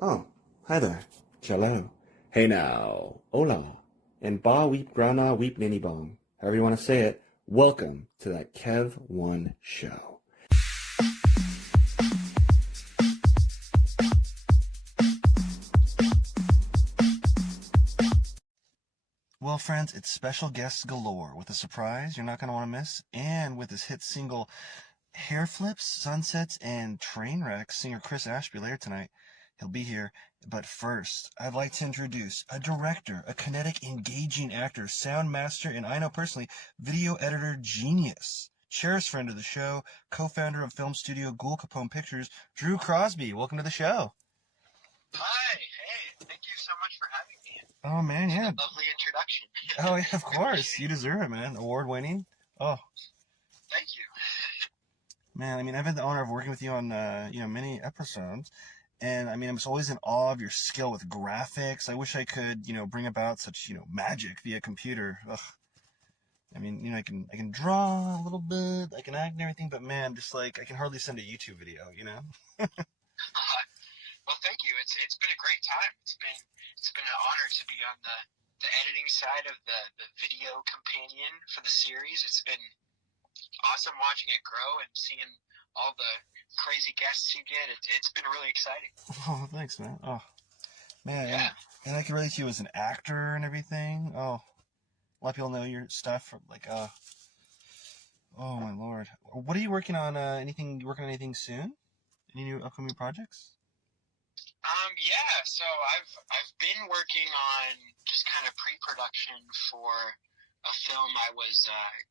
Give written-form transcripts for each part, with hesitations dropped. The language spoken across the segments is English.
Oh, hi there. Cello. Hey now. Hola. And ba weep grana weep ninny bong. However you want to say it. Welcome to that Kev1 show. Well, friends, it's special guests galore with a surprise you're not going to want to miss. And with his hit single Hair Flips, Sunsets, and Train Wrecks, singer Kris Ashby later tonight. He'll be here. But first, I'd like to introduce a director, a kinetic, engaging actor, sound master, and I know personally, video editor genius. Cherished friend of the show, co-founder of film studio Ghoul Capone Pictures, Drew Crosby. Welcome to the show. Hi, hey, thank you so much for having me. Oh, man, And yeah. a lovely introduction. Oh, yeah, of I course. appreciate You it. deserve it, man. Award-winning. Oh, Thank you. man, I mean, I've had the honor of working with you on, many episodes, and I mean, I'm always in awe of your skill with graphics. I wish I could, bring about such, magic via computer. Ugh. I mean, I can draw a little bit, I can act and everything, but man, just like I can hardly send a YouTube video. Well, thank you. It's been a great time. It's been an honor to be on the editing side of the video companion for the series. It's been awesome watching it grow and seeing all the crazy guests you get. It's been really exciting. Oh, thanks, man. Oh, man, and Yeah. and I can relate to you as an actor and everything. Oh, a lot of people know your stuff from like, oh my lord, what are you working on? Anything? You working on anything soon? Any new upcoming projects? Yeah. So I've been working on just kind of pre-production for a film I was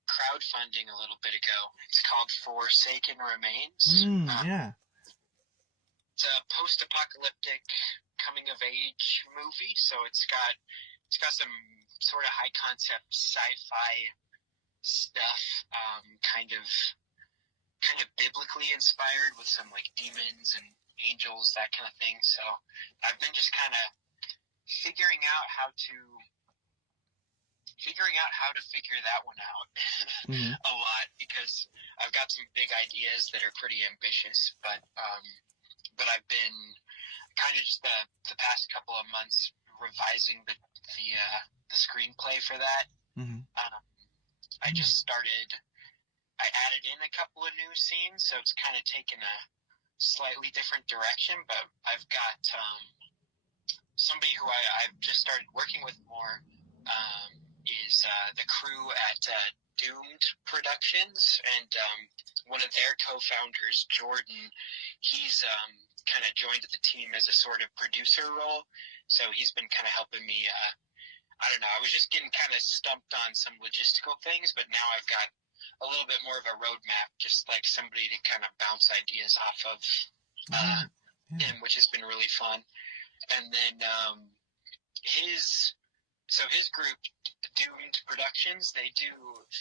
crowdfunding a little bit ago. It's called Forsaken Remains. Yeah. It's a post-apocalyptic coming-of-age movie, so it's got some sort of high-concept sci-fi stuff, kind of biblically inspired with some like demons and angels, that kind of thing. So I've been just kind of figuring out how to figure that one out Mm-hmm. a lot, because I've got some big ideas that are pretty ambitious, but I've been kind of just the past couple of months revising the screenplay for that. Mm-hmm. I just started. I added in a couple of new scenes, so it's kind of taken a slightly different direction. But I've got somebody who I've just started working with more. Is the crew at Doomed Productions, and one of their co-founders, Jordan, he's kind of joined the team as a sort of producer role. So he's been kind of helping me. I don't know. I was just getting kind of stumped on some logistical things, but now I've got a little bit more of a roadmap, just like somebody to kind of bounce ideas off of Yeah. him, which has been really fun. And then his group, Doomed Productions, they do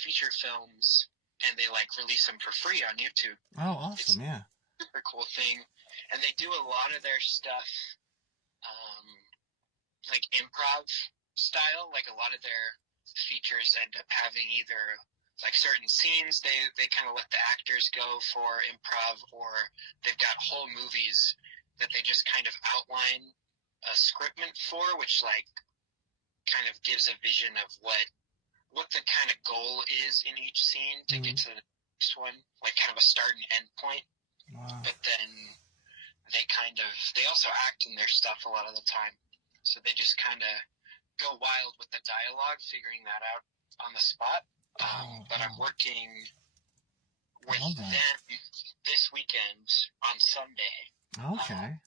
feature films and they like release them for free on YouTube. Oh, It's awesome. Yeah. a super cool thing, and they do a lot of their stuff um, like improv style. Like a lot of their features end up having either like certain scenes they kind of let the actors go for improv, or they've got whole movies that they just kind of outline a scriptment for, which like kind of gives a vision of what the kind of goal is in each scene to get to the next one, like kind of a start and end point. Wow. But then they also act in their stuff a lot of the time, so they just kind of go wild with the dialogue, figuring that out on the spot. But I'm working with them this weekend on Sunday. Okay.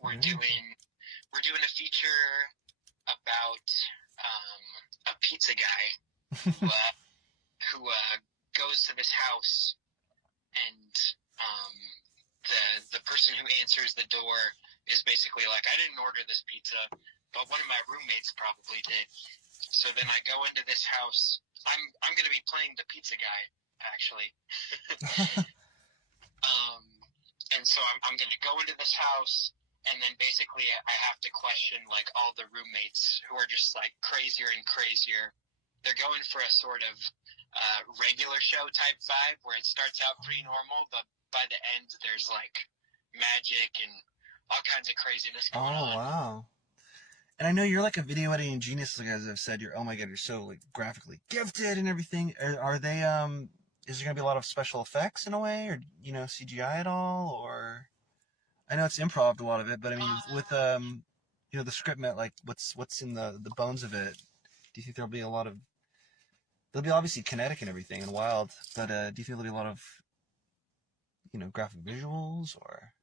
We're doing a feature about a pizza guy who goes to this house, and the person who answers the door is basically like, I didn't order this pizza, but one of my roommates probably did. So then I go into this house. I'm going to be playing the pizza guy, actually. And so I'm going to go into this house, and then basically I have to question like all the roommates who are just like crazier and crazier. They're going for a sort of regular show type vibe where it starts out pretty normal, but by the end there's like magic and all kinds of craziness going Oh, on. wow. And I know you're like a video editing genius, like as I've said. Oh my God, you're so like graphically gifted and everything. Are they, is there going to be a lot of special effects in a way, or, CGI at all? Or, I know it's improv, a lot of it, but I mean, with, the script, like what's in the bones of it, do you think there'll be obviously kinetic and everything and wild, but, do you think there'll be a lot of, graphic visuals or?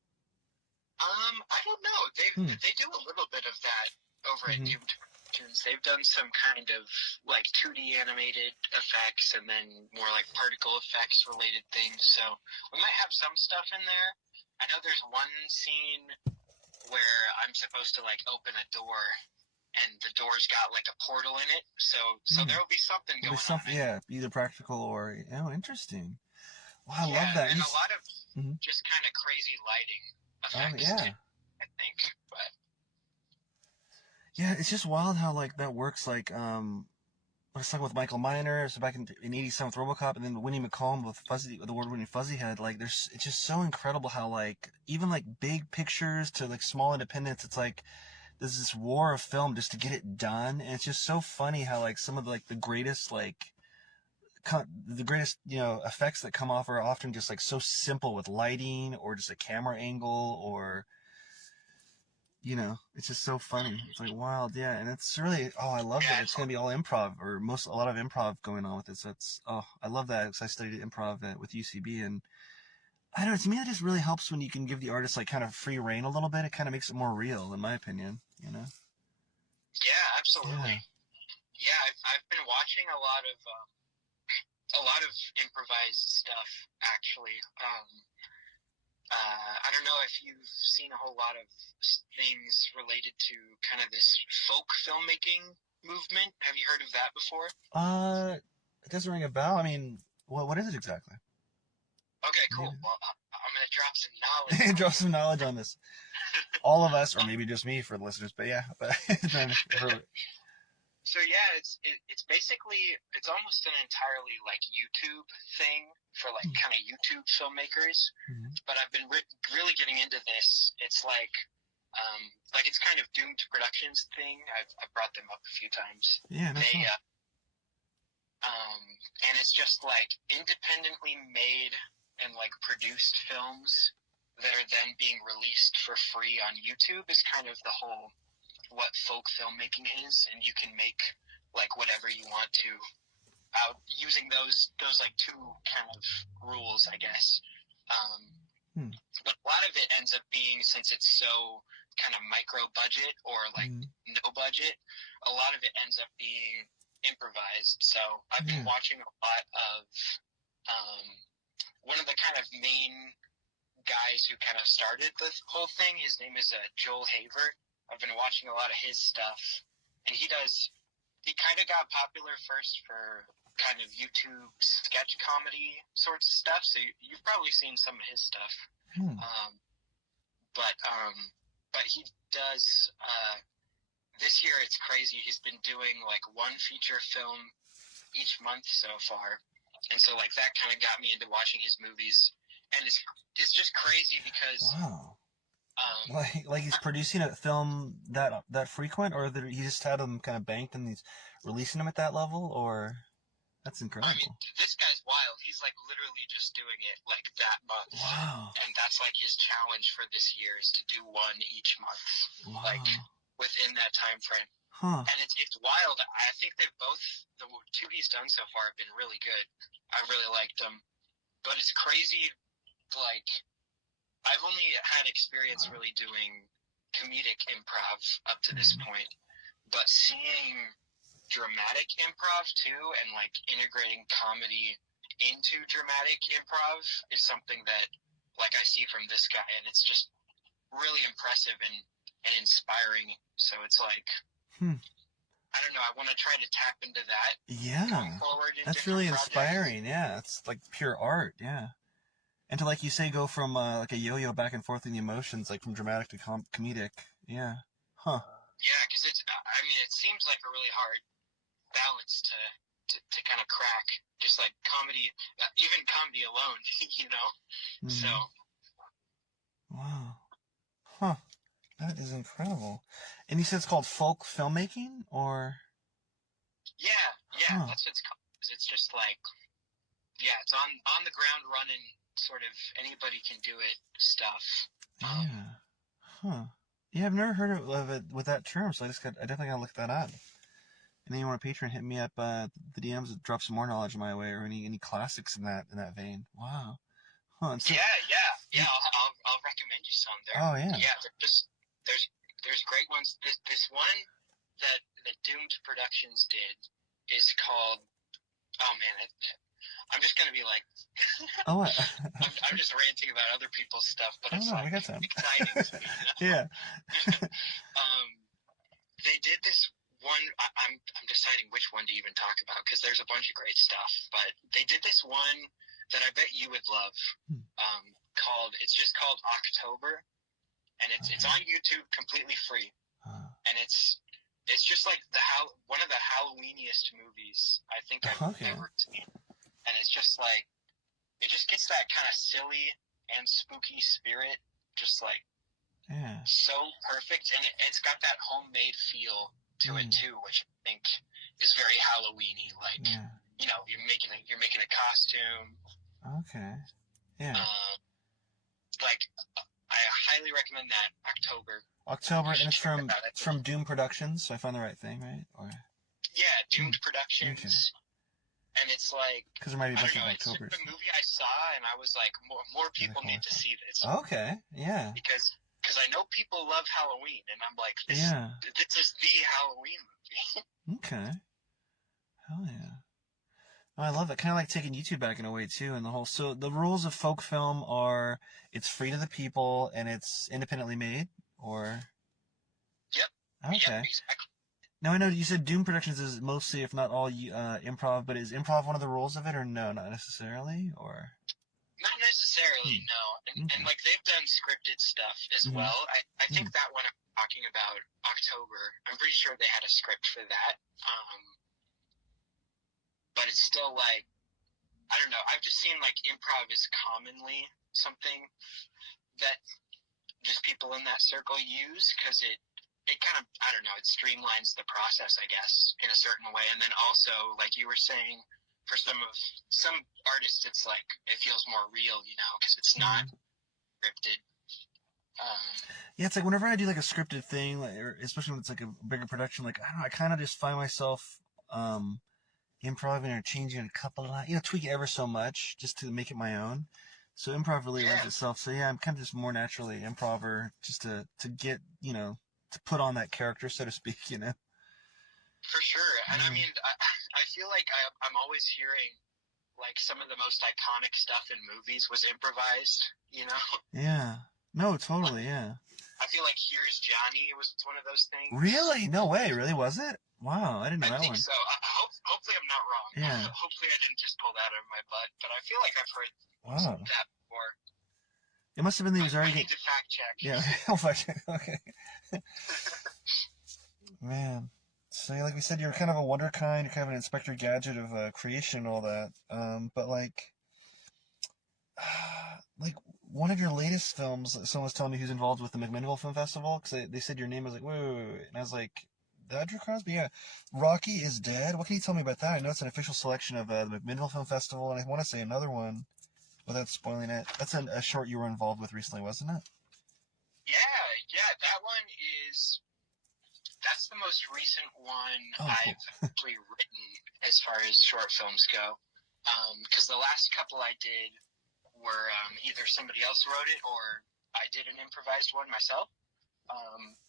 I don't know. They do a little bit of that over at Doomed Productions. They've done some kind of like 2D animated effects and then more like particle effects related things. So we might have some stuff in there. I know there's one scene where I'm supposed to like open a door and the door's got like a portal in it. So there'll be something going on. Yeah, either practical or, interesting. Wow, I Yeah, love that. and a lot of just kind of crazy lighting effects too, I think. But yeah, it's just wild how like that works. Like let's talk with Michael Miner. So back in '87 with RoboCop, and then Winnie McComb with the award-winning Fuzzyhead. Like it's just so incredible how like even like big pictures to like small independents. It's like there's this war of film just to get it done, and it's just so funny how like some of the greatest effects that come off are often just like so simple with lighting or just a camera angle or it's just so funny. It's like wild, yeah, and it's really I love that it's gonna be all improv or a lot of improv going on with it. So I love that because I studied improv with UCB, and I don't know, to me that just really helps when you can give the artist like kind of free reign a little bit. It kind of makes it more real, in my opinion. Yeah, absolutely. Yeah, I've been watching a lot of improvised stuff actually. I don't know if you've seen a whole lot of things related to kind of this folk filmmaking movement. Have you heard of that before? It doesn't ring a bell. I mean, what is it exactly? Okay, cool. Well, I'm gonna drop some knowledge. Drop some knowledge on this. All of us, or maybe just me for the listeners, but yeah. So yeah, it's basically it's almost an entirely like YouTube thing for like kind of YouTube filmmakers. But I've been really getting into this. It's like it's kind of Doomed Productions thing. I've brought them up a few times. Yeah, that's they and it's just like independently made and like produced films that are then being released for free on YouTube is kind of the whole what folk filmmaking is, and you can make like whatever you want to out using those like two kind of rules, I guess. But a lot of it ends up being, since it's so kind of micro budget or like no budget, a lot of it ends up being improvised. So I've been watching a lot of one of the kind of main guys who kind of started this whole thing. His name is Joel Haver. I've been watching a lot of his stuff, and he kind of got popular first for kind of YouTube sketch comedy sorts of stuff. So you've probably seen some of his stuff. But he does, this year it's crazy. He's been doing like one feature film each month so far. And so like that kind of got me into watching his movies. And it's just crazy because like he's producing a film that frequent, or that he just had them kind of banked and he's releasing them at that level, or that's incredible. I mean, this guy's wild. He's like literally just doing it like that month. Wow. And that's like his challenge for this year is to do one each month, like within that time frame. And it's wild. I think that both the two he's done so far have been really good. I really liked them, but it's crazy. Like, I've only had experience really doing comedic improv up to this point, but seeing dramatic improv too, and like integrating comedy into dramatic improv is something that like I see from this guy, and it's just really impressive and inspiring. So it's like, I don't know, I want to try to tap into that. Yeah, going forward in that's really projects. inspiring. Yeah, it's like pure art. Yeah. And to, like you say, go from like a yo-yo back and forth in the emotions, like from dramatic to comedic. Yeah. Yeah, because I mean, it seems like a really hard balance to kind of crack, just like comedy, even comedy alone, you know? So. Wow. That is incredible. And you said it's called folk filmmaking, or? Yeah, Huh. that's what it's called. It's just like, it's on the ground running, sort of anybody can do it stuff. Yeah. Huh. Yeah, I've never heard of it with that term, so I definitely gotta look that up. And anyone on Patreon, hit me up the DMs, drop some more knowledge my way, or any classics in that vein. Wow. Huh. So, Yeah. I'll recommend you some. Oh yeah. Yeah, there's great ones. This one that Doomed Productions did is called. Oh man, I'm just gonna be like. Oh what? I'm just ranting about other people's stuff, but it's we got time. exciting to me. Yeah. They did this one. I'm deciding which one to even talk about because there's a bunch of great stuff. But they did this one that I bet you would love. It's just called October, and it's on YouTube completely free, and it's just like one of the Halloweeniest movies I think I've ever seen, and it's just like it just gets that kind of silly and spooky spirit, just like so perfect, and it's got that homemade feel to it too, which I think is very Halloweeny. Like you're making a costume. Okay. Yeah. Like I highly recommend that October, and it's from Doom Productions, so I found the right thing, right? Or yeah, Doomed Productions. Okay. And it's like because there might be a bunch of Octobers. It's a movie I saw, and I was like, more people need to see this. Okay, yeah. Because I know people love Halloween, and I'm like, this is the Halloween movie. Okay. Hell yeah. Oh, I love it. Kind of like taking YouTube back in a way too, and so the rules of folk film are it's free to the people and it's independently made, or? Yep. Okay. Yep, exactly. Now I know you said Doom Productions is mostly, if not all, improv, but is improv one of the rules of it, or no, not necessarily, or? Not necessarily, no. And like they've done scripted stuff as well. I think that one I'm talking about, October, I'm pretty sure they had a script for that. But it's still like, I don't know, I've just seen like improv is commonly something that just people in that circle use because it kind of, I don't know, it streamlines the process, I guess, in a certain way. And then also, like you were saying, for some artists, it's like, it feels more real, because it's not scripted. Yeah, it's like whenever I do like a scripted thing, like, or especially when it's like a bigger production, like, I don't know, I kind of just find myself, improving or changing a couple of lines, tweak it ever so much just to make it my own. So improv really lends itself. So yeah, I'm kind of just more naturally improver just to get, to put on that character, so to speak, For sure. And I mean, I feel like I'm always hearing like some of the most iconic stuff in movies was improvised, Yeah. No, totally, yeah. I feel like Here's Johnny was one of those things. Really? No way. Really, was it? Wow, I didn't know that one. I think so. Hopefully I'm not wrong. Yeah. Hopefully I didn't just pull that out of my butt, but I feel like I've heard that before. It must have been that he was already... I need to fact check. Yeah, I'll fact check. Okay. Man. So, like we said, you're kind of a wonderkind, you're kind of an Inspector Gadget of creation and all that. But like one of your latest films, someone was telling me who's involved with the McMinnville Film Festival, because they said your name. I was like, wait. And I was like, that Drew Crosby? Yeah. Rocky is Dead? What can you tell me about that? I know it's an official selection of the McMinnville Film Festival, and I want to say another one without spoiling it. That's a short you were involved with recently, wasn't it? Yeah, that one is... That's the most recent one I've actually written as far as short films go. Because the last couple I did were either somebody else wrote it or I did an improvised one myself.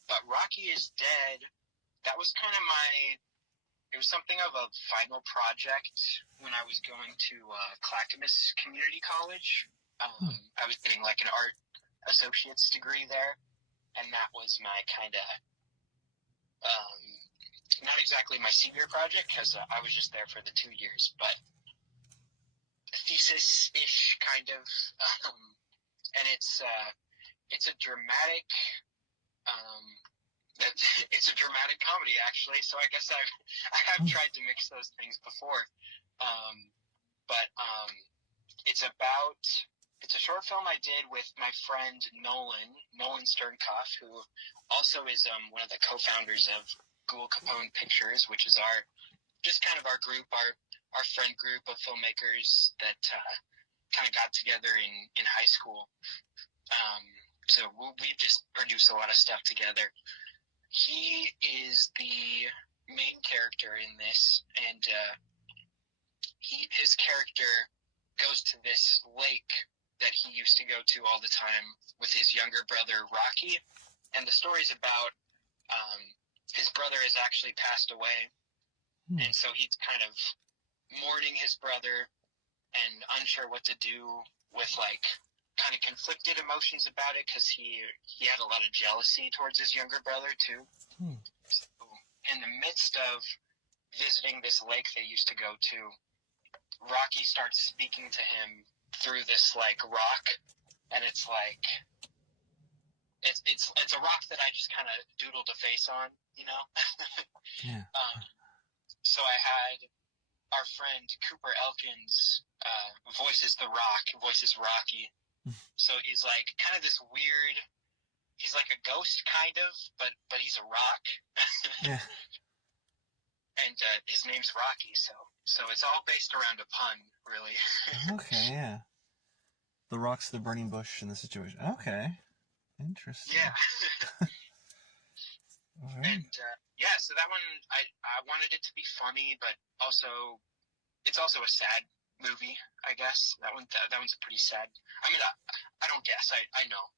But Rocky is Dead, that was kind of it was something of a final project when I was going to Clackamas Community College. I was getting like an art associate's degree there, and that was my kind of... not exactly my senior project because I was just there for the 2 years, but thesis-ish kind of, and it's a dramatic, it's a dramatic comedy actually. So I guess I have tried to mix those things before, but it's about It's a short film I did with my friend Nolan Sternkoff, who also is one of the co-founders of Ghoul Capone Pictures, which is just kind of our group, our friend group of filmmakers that kind of got together in high school. So we've just produced a lot of stuff together. He is the main character in this, and his character goes to this lake that he used to go to all the time with his younger brother, Rocky. And the story's about his brother has actually passed away. And so he's kind of mourning his brother and unsure what to do with, like, kind of conflicted emotions about it because he had a lot of jealousy towards his younger brother, too. So in the midst of visiting this lake they used to go to, Rocky starts speaking to him through this like rock, and it's like it's a rock that I just kind of doodled a face on, you know. Yeah. So I had our friend Cooper Elkins voices Rocky. So he's like kind of this weird. He's like a ghost, kind of, but he's a rock. Yeah. And his name's Rocky, so it's all based around a pun, really. Okay, yeah. The rock's the burning bush in the situation. Okay. Interesting. Yeah. All right. And so that one, I wanted it to be funny, but also it's also a sad movie, I guess. That one's pretty sad. I mean, I don't guess. I know.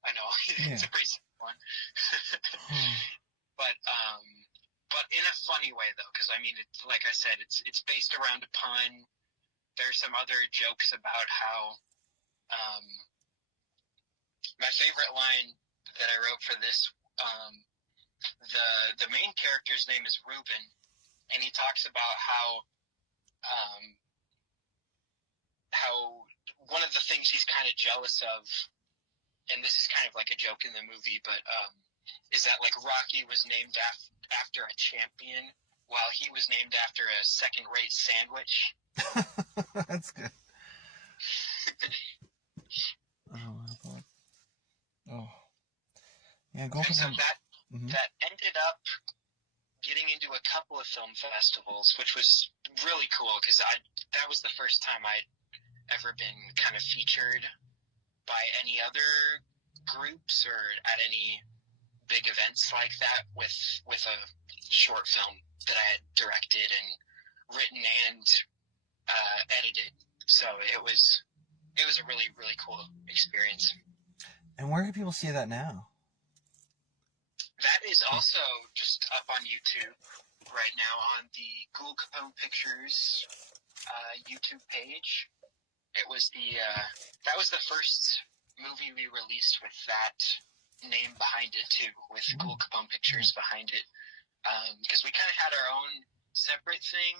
It's a pretty sad one. But in a funny way, though, because I mean, it's like I said, it's based around a pun. There's some other jokes about how my favorite line that I wrote for this, the main character's name is Ruben, and he talks about how one of the things he's kind of jealous of, and this is kind of like a joke in the movie, but is that like Rocky was named after a champion while he was named after a second-rate sandwich. That's good. Oh. Yeah, go and so for that ended up getting into a couple of film festivals, which was really cool because that was the first time I'd ever been kind of featured by any other groups or at any big events like that with a short film that I had directed and written and edited. So it was a really, really cool experience. And where can people see that now? That is also just up on YouTube right now on the Ghoul Capone Pictures YouTube page. It was that was the first movie we released with that name behind it too, with Ghoul Capone Pictures behind it, because we kind of had our own separate thing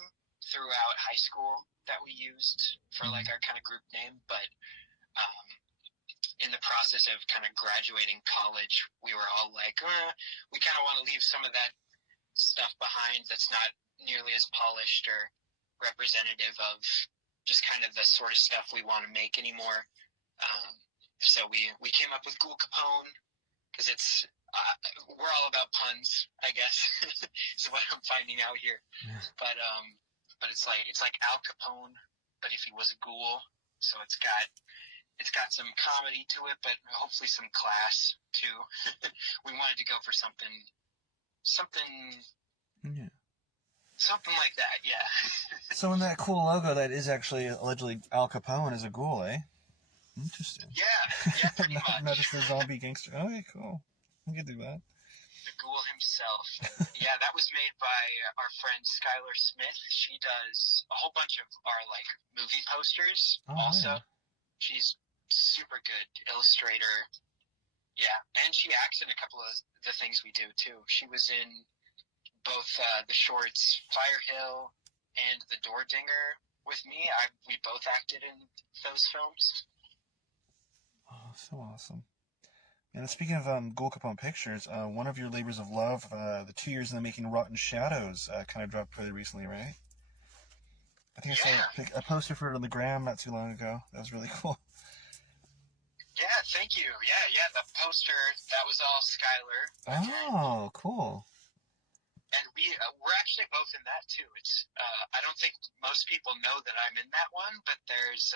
throughout high school that we used for like our kind of group name, but in the process of kind of graduating college, we were all like, we kind of want to leave some of that stuff behind that's not nearly as polished or representative of just kind of the sort of stuff we want to make anymore. So we came up with Ghoul Capone because it's we're all about puns, I guess. is what I'm finding out here. Yeah. But it's like Al Capone, but if he was a ghoul. So it's got some comedy to it, but hopefully some class too. We wanted to go for something like that, yeah. So in that cool logo, that is actually allegedly Al Capone as a ghoul, eh? Interesting. Yeah, pretty much. Not just a zombie gangster. Okay, cool. We can do that. The ghoul himself. Yeah, that was made by our friend Skylar Smith. She does a whole bunch of our like movie posters. Also, she's super good illustrator. Yeah, and she acts in a couple of the things we do too. She was in both the shorts Fire Hill and The Door Dinger with me. We both acted in those films. Oh, so awesome. And speaking of Ghoul Capone Pictures, one of your labors of love, the 2 years in the making Rotten Shadows, kind of dropped pretty recently, right? I think I saw a poster for it on the gram not too long ago. That was really cool. thank you. Yeah, the poster, that was all Skylar. Oh, cool. And we're actually both in that too. It's I don't think most people know that I'm in that one, but there's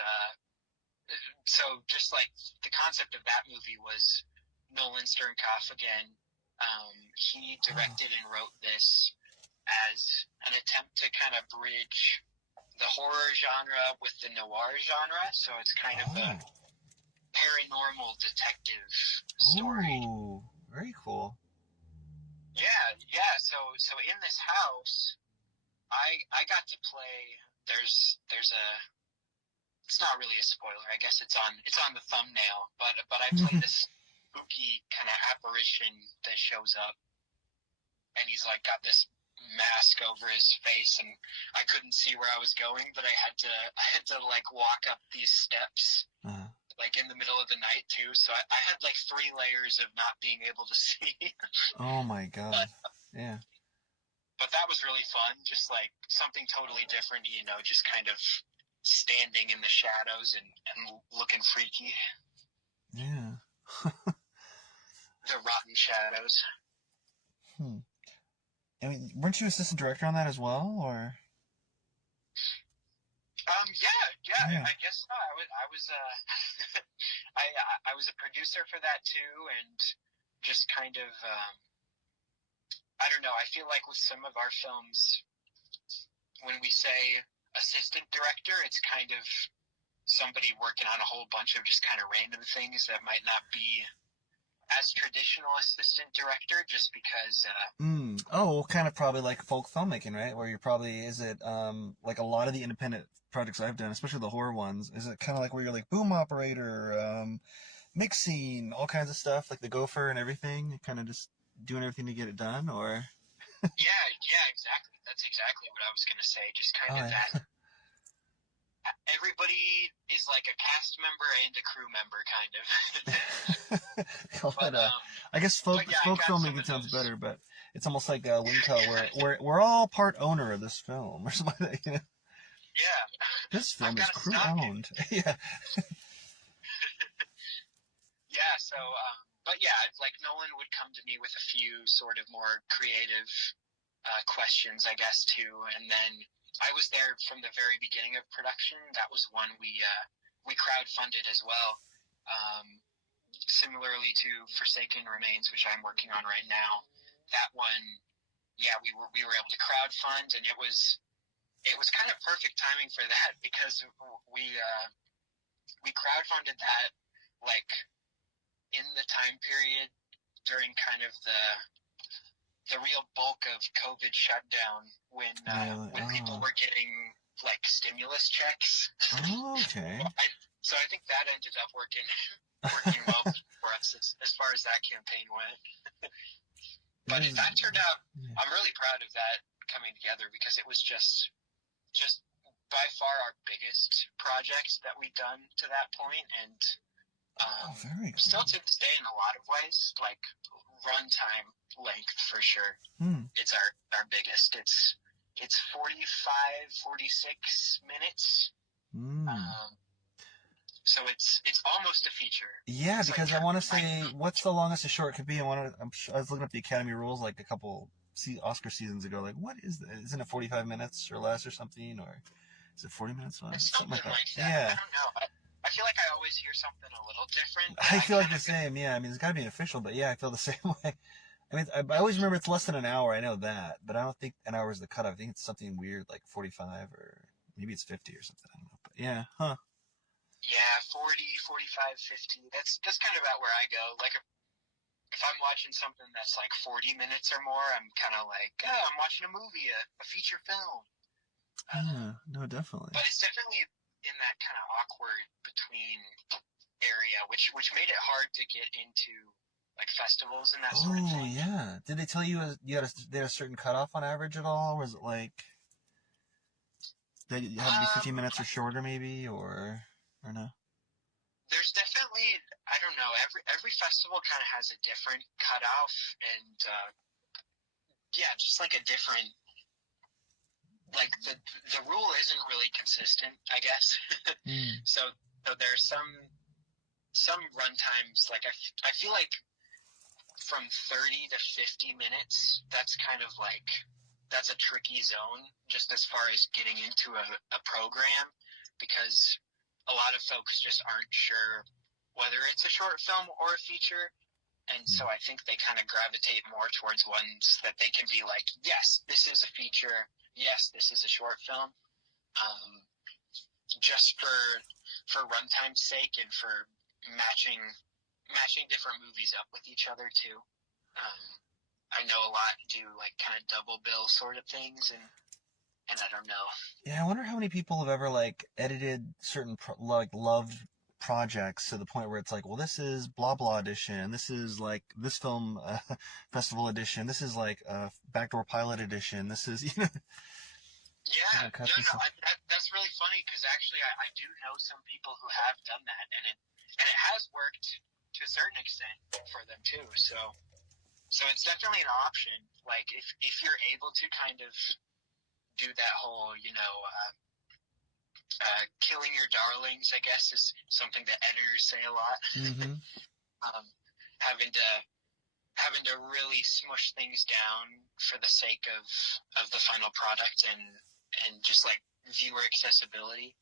so just like the concept of that movie was Nolan Sternkoff again. He directed and wrote this as an attempt to kind of bridge the horror genre with the noir genre. So it's kind of a paranormal detective story. Oh, very cool. Yeah. So in this house, I got to play. There's a. It's not really a spoiler. I guess it's on the thumbnail. But I play this spooky kind of apparition that shows up, and he's like got this mask over his face, and I couldn't see where I was going, but I had to like walk up these steps. Like in the middle of the night too, so I had like 3 layers of not being able to see. Oh my god. Yeah. But that was really fun, just like something totally different, just kind of standing in the shadows and looking freaky. Yeah. The rotten shadows. I mean, weren't you assistant director on that as well, or? Yeah. I guess so. I was I was a producer for that too, and just kind of I don't know. I feel like with some of our films, when we say assistant director, it's kind of somebody working on a whole bunch of just kind of random things that might not be as traditional assistant director, just because. Oh, kind of probably like folk filmmaking, right? Where you're probably like a lot of the independent projects I've done, especially the horror ones, is it kind of like where you're like boom operator, mixing, all kinds of stuff, like the gopher and everything, kind of just doing everything to get it done, or? Yeah, exactly. That's exactly what I was gonna say. Just kind of that. Everybody is like a cast member and a crew member, kind of. But, I guess folk filmmaking sounds better, but it's almost like Winco, where we're all part owner of this film, or something like that, Yeah. This film is crew owned. Yeah. Yeah, so, but yeah, like Nolan would come to me with a few sort of more creative questions, I guess, too, and then I was there from the very beginning of production. That was one we crowdfunded as well. Similarly to Forsaken Remains, which I'm working on right now. That one, yeah, we were able to crowdfund, and it was kind of perfect timing for that, because we crowdfunded that like in the time period during kind of the real bulk of COVID shutdown, when people were getting like stimulus checks. Oh, okay. So I think that ended up working well for us as far as that campaign went. But that turned out, I'm really proud of that coming together, because it was just by far our biggest project that we've done to that point, and very cool. Still to this day in a lot of ways, like runtime length for sure. It's our biggest. It's 45, 46 minutes. So it's almost a feature. Yeah, because I want to say, what's the longest a short could be? I was looking up the Academy rules like a couple Oscar seasons ago. Like, what is that? Isn't it 45 minutes or less or something? Or is it 40 minutes less? Something like that. Yeah. I don't know. I feel like I always hear something a little different. I feel like the same, yeah. I mean, it's got to be official, but yeah, I feel the same way. I mean, I always remember it's less than an hour. I know that, but I don't think an hour is the cutoff. I think it's something weird like 45 or maybe it's 50 or something. I don't know. But yeah, huh. Yeah, 40, 45, 50. That's kind of about where I go. Like, if I'm watching something that's like 40 minutes or more, I'm kind of like, oh, I'm watching a movie, a feature film. Yeah, no, definitely. But it's definitely in that kind of awkward between area, which made it hard to get into like festivals and that sort of thing. Oh, yeah. Did they tell you they had a certain cutoff on average at all? Or was it like they had to be 15 minutes or shorter, maybe, or no? There's definitely, I don't know, every festival kind of has a different cutoff, and yeah, just like a different, like the rule isn't really consistent, I guess. So there's some some runtimes, like I feel like from 30 to 50 minutes, that's kind of like, that's a tricky zone just as far as getting into a program, because a lot of folks just aren't sure whether it's a short film or a feature. And so I think they kind of gravitate more towards ones that they can be like, yes, this is a feature. Yes, this is a short film. Just for runtime's sake and for matching different movies up with each other too. I know a lot do like kind of double bill sort of things, and I don't know. Yeah, I wonder how many people have ever like edited certain loved projects to the point where it's like, well, this is blah blah edition, this is like this film festival edition, this is like backdoor pilot edition, this is Yeah, that's really funny, because actually I do know some people who have done that, and it has worked to a certain extent for them too. So it's definitely an option. Like if you're able to kind of do that whole, killing your darlings, I guess, is something that editors say a lot. Mm-hmm. Having to really smush things down for the sake of the final product and just like viewer accessibility.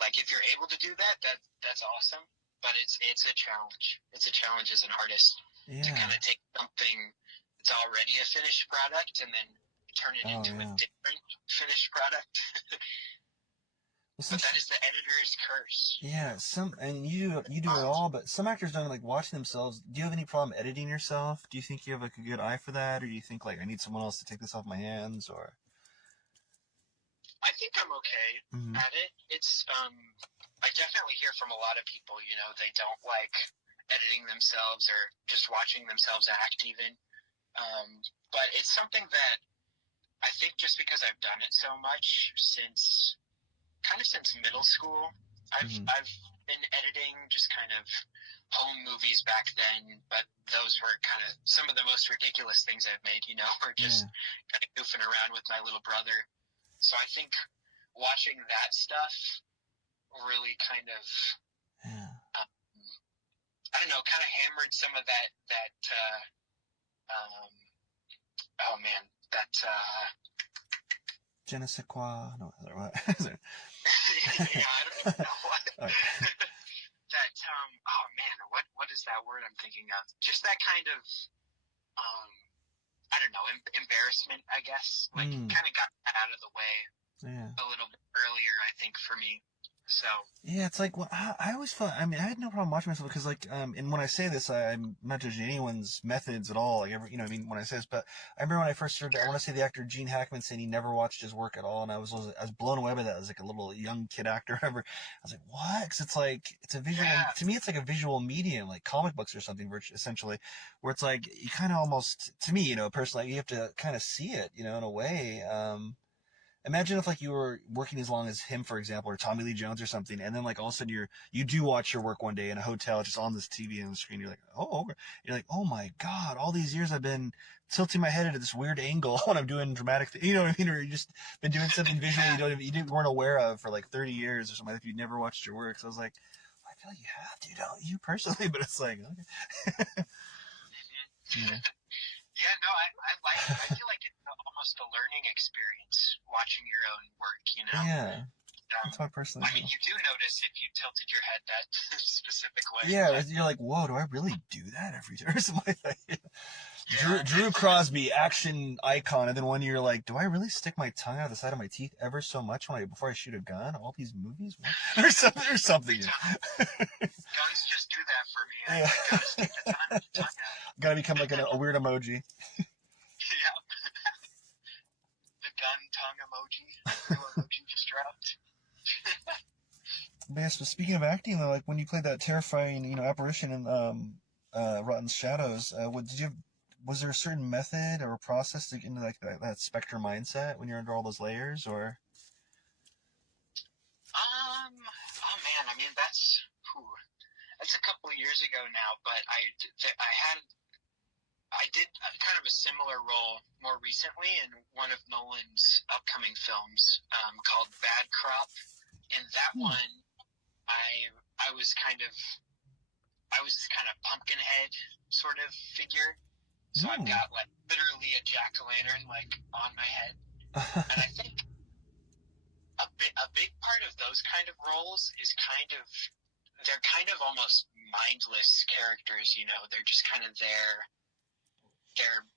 Like if you're able to do that's awesome, but it's a challenge. It's a challenge as an artist to kind of take something that's already a finished product and then turn it into a different finished product. But that is the editor's curse. Yeah, and you do it all, but some actors don't like watching themselves. Do you have any problem editing yourself? Do you think you have like a good eye for that, or do you think like I need someone else to take this off my hands? Or I think I'm okay at it. It's I definitely hear from a lot of people, they don't like editing themselves or just watching themselves act even. But it's something that I think just because I've done it so much since middle school, I've been editing just kind of home movies back then, but those were kind of some of the most ridiculous things I've made, or just kind of goofing around with my little brother. So I think watching that stuff really kind of, I don't know, kind of hammered some of that je ne sais quoi. No, what? Yeah, I don't even know what. That, what is that word I'm thinking of? Just that kind of, I don't know, embarrassment, I guess. Like, kind of got that out of the way a little bit earlier, I think, for me. So yeah, it's like, well, I always felt, I mean, I had no problem watching myself because, like, and when I say this, I'm not judging anyone's methods at all, like, when I say this, but I remember when I first heard, I want to say the actor Gene Hackman saying he never watched his work at all, and I was blown away by that as, like, a little young kid actor, or whatever. I was like, what? Because it's like, it's a visual, to me, it's like a visual medium, like comic books or something, essentially, where it's like, you kind of almost, to me, personally, you have to kind of see it, in a way. Imagine if like you were working as long as him, for example, or Tommy Lee Jones or something, and then like all of a sudden you do watch your work one day in a hotel just on this TV on the screen. You're like, oh, okay. You're like, oh my God, all these years I've been tilting my head at this weird angle when I'm doing dramatic, you know what I mean? Or you just been doing something visually you weren't aware of for like 30 years or something if you'd never watched your work. So I was like, I feel like you have to, don't you personally? But it's like, okay. Yeah, no, I like it. I feel like it's almost a learning experience watching your own work, Yeah. That's my personal. I mean, you do notice if you tilted your head that specific way. Yeah, you're like, whoa, do I really do that every day or something like that? Drew Crosby, action icon, and then one year, like, do I really stick my tongue out the side of my teeth ever so much before I shoot a gun? All these movies, or something. Guns just do that for me. I gotta stick the tongue out. Gotta become like a weird emoji. Yeah. The gun tongue emoji. New emoji just dropped. But yeah, so speaking of acting, though, like when you played that terrifying, apparition in Rotten Shadows, was there a certain method or process to get into like that specter mindset when you're under all those layers, or? Oh man, I mean that's a couple of years ago now, but I did kind of a similar role more recently in one of Nolan's upcoming films called Bad Crop. In that one, I I was this kind of pumpkin head sort of figure. So I've got like literally a jack-o'-lantern like on my head. And I think a big part of those kind of roles is they're kind of almost mindless characters, they're just kind of there. They're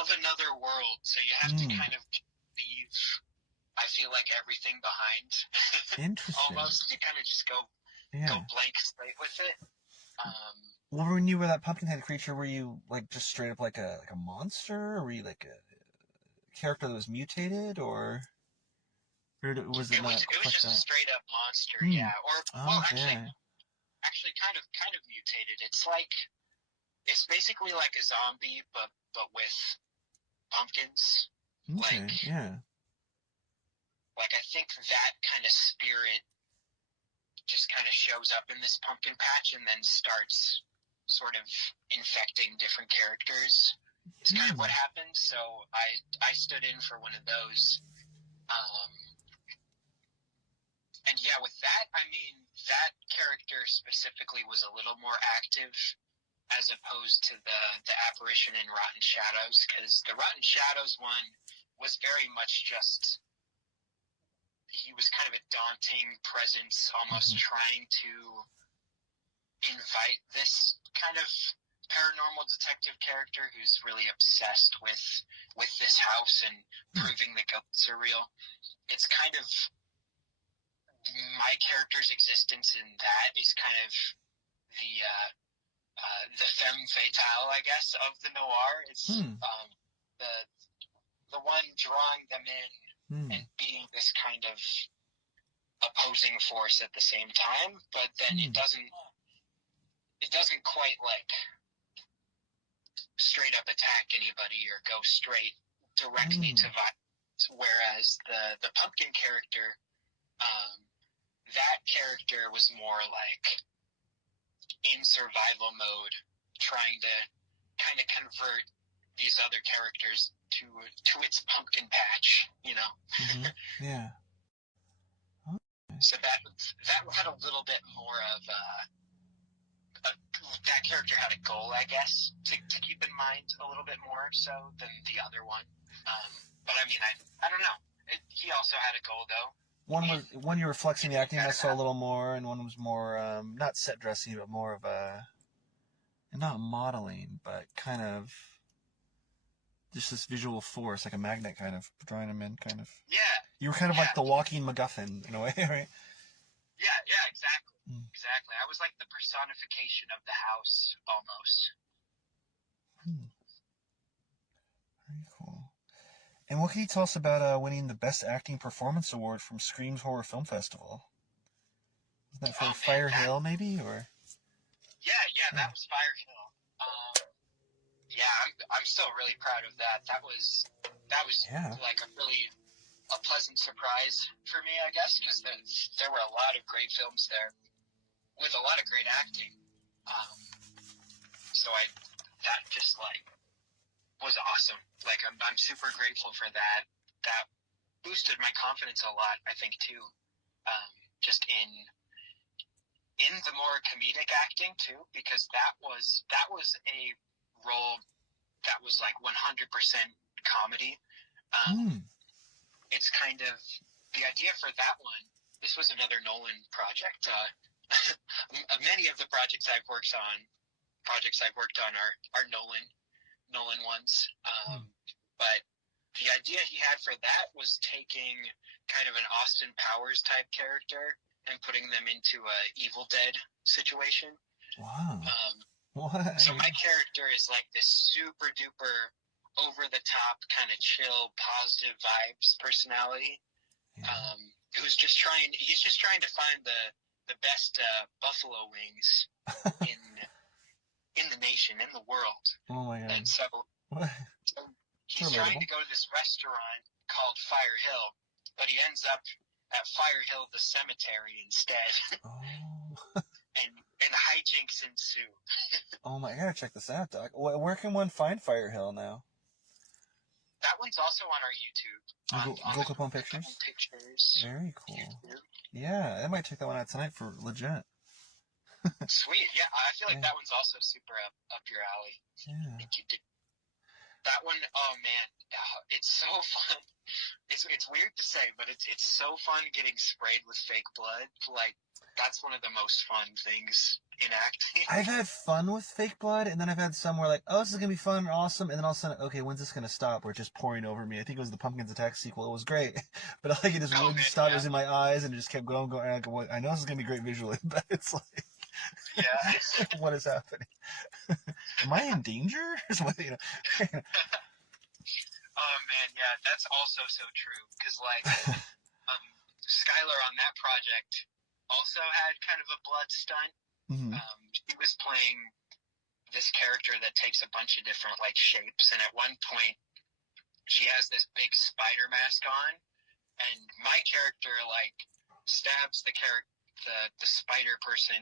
of another world, so you have to kind of leave, I feel like, everything behind. Interesting. Almost, you kind of just go blank slate with it. Well, when you were that pumpkinhead creature, were you like just straight up like a monster, or were you like a character that was mutated, or was it not? It was just a straight up monster, yeah. Or actually, kind of mutated. It's basically like a zombie, but with pumpkins. Okay, Like I think that kind of spirit just kind of shows up in this pumpkin patch and then starts sort of infecting different characters. It's kind of what happened. So I stood in for one of those. And yeah, with that, I mean, that character specifically was a little more active as opposed to the apparition in Rotten Shadows, because the Rotten Shadows one was very much just, he was kind of a daunting presence, almost trying to invite this kind of paranormal detective character who's really obsessed with this house and proving the ghosts are real. It's kind of, my character's existence in that is kind of the femme fatale, I guess, of the noir. It's the one drawing them in and being this kind of opposing force at the same time, but then it doesn't quite like straight up attack anybody or go straight directly to violence. Whereas the pumpkin character, that character was more like in survival mode, trying to kind of convert these other characters to its pumpkin patch, Yeah. So that had a little bit more of that character had a goal, I guess, to keep in mind a little bit more so than the other one. But I mean, I don't know. He also had a goal though. One you were flexing the acting I saw a little more, and one was more not set dressing, but more of a not modeling, but kind of just this visual force, like a magnet, kind of drawing them in, kind of. Yeah. You were kind of like the walking MacGuffin in a way, right? Yeah, exactly. Exactly. I was like the personification of the house, almost. Very cool. And what can you tell us about winning the Best Acting Performance Award from Scream's Horror Film Festival? Was that for Fire Hill, maybe, or? Yeah, that was Fire Hill. I'm still really proud of that. That was like a pleasant surprise for me, I guess, because there were a lot of great films there with a lot of great acting. So that just like was awesome. Like I'm super grateful for that. That boosted my confidence a lot, I think, too. Just in the more comedic acting too, because that was a role that was like 100% comedy. It's kind of the idea for that one. This was another Nolan project. Many of the projects I've worked on are Nolan ones. But the idea he had for that was taking kind of an Austin Powers type character and putting them into a Evil Dead situation. Wow. What? So my character is like this super duper over the top kind of chill, positive vibes personality. He's just trying to find the best buffalo wings in the nation, in the world. Oh my God. And so he's trying to go to this restaurant called Fire Hill, but he ends up at Fire Hill the cemetery instead. And hijinks ensue. Oh my! I gotta check this out, Doc. Where can one find Fire Hill now? That one's also on our YouTube. On Go Clip on Pictures? Pictures. Very cool. YouTube. Yeah, I might check that one out tonight for legit. Sweet. Yeah, I feel like Yeah. that one's also super up your alley. Yeah. I think you did. That one, oh man, it's so fun. It's weird to say, but it's so fun getting sprayed with fake blood. Like, that's one of the most fun things in acting. I've had fun with fake blood, and then I've had some where like, oh, this is gonna be fun and awesome, and then all of a sudden, okay, when's this gonna stop? Where it's just pouring over me. I think it was the Pumpkins Attack sequel. It was great, but like it just Oh, wouldn't man, stop. yeah. It was in my eyes, and it just kept going. And I know this is gonna be great visually, but it's like, Yeah. what is happening? Am I in danger? You know? Oh man, yeah, that's also so true. Because like, Skylar on that project also had kind of a blood stunt. Mhm. She was playing this character that takes a bunch of different like shapes, and at one point, she has this big spider mask on, and my character like stabs the spider person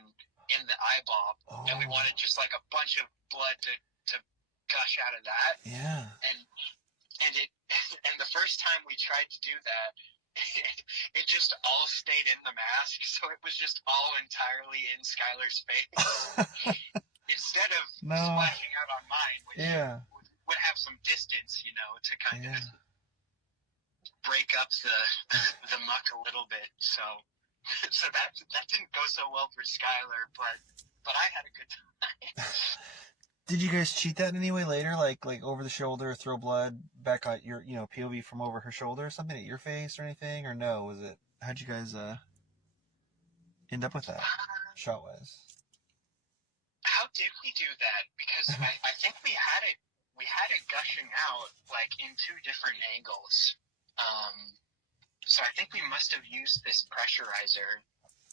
in the eyeball, and we wanted just like a bunch of blood to gush out of that. Yeah. And the first time we tried to do that, it just all stayed in the mask, so it was just all entirely in Skylar's face instead of splashing out on mine, which would have some distance, you know, to kind of break up the muck a little bit. So that didn't go so well for Skylar, but I had a good time. Did you guys cheat that in any way later, like over the shoulder, throw blood back at your, you know, POV from over her shoulder, or something at your face or anything, or no? Was it? How'd you guys end up with that, shot wise? How did we do that? Because I think we had it gushing out like in two different angles. So I think we must have used this pressurizer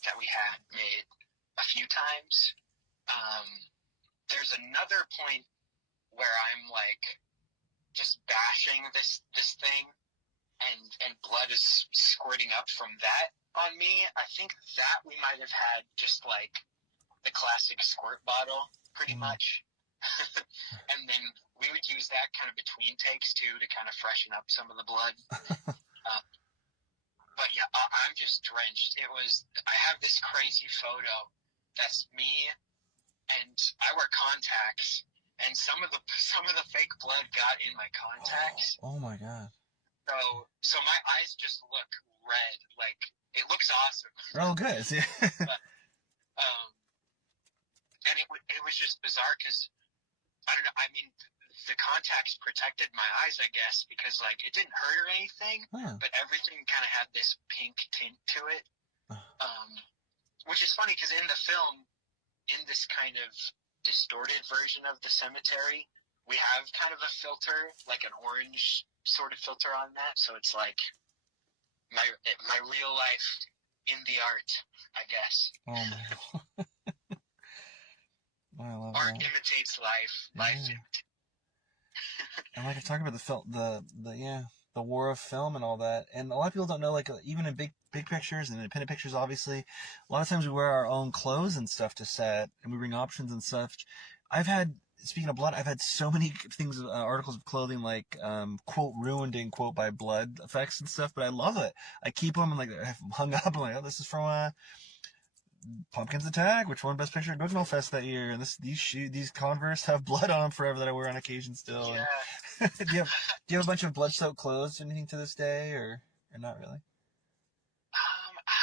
that we had made a few times. There's another point where I'm like just bashing this thing and blood is squirting up from that on me. I think that we might have had just like the classic squirt bottle pretty much. And then we would use that kind of between takes too to kind of freshen up some of the blood. But yeah, I'm just drenched. I have this crazy photo that's me, and I wear contacts, and some of the fake blood got in my contacts. Oh my god. So my eyes just look red. Like, it looks awesome. Oh, good. But, and it was just bizarre because, I don't know, I mean, the contacts protected my eyes, I guess, because, like, it didn't hurt or anything, but everything kind of had this pink tint to it. Which is funny because in the film, in this kind of distorted version of the cemetery, we have kind of a filter, like an orange sort of filter on that. So it's like my real life in the art, I guess. Oh my. I love Art that. imitates life. Life imitates. And like I talked about the war of film and all that, and a lot of people don't know, like, even in big pictures and independent pictures, obviously, a lot of times we wear our own clothes and stuff to set, and we bring options and such. Speaking of blood, I've had so many things, articles of clothing, like, quote, ruined, in quote, by blood effects and stuff, but I love it. I keep them, and like, I have them hung up, I'm like, oh, this is from, Pumpkins Attack, which won Best Picture at Booknell Fest that year, and these Converse have blood on them forever that I wear on occasion still. Yeah. And, do you have a bunch of blood-soaked clothes or anything to this day, or not really?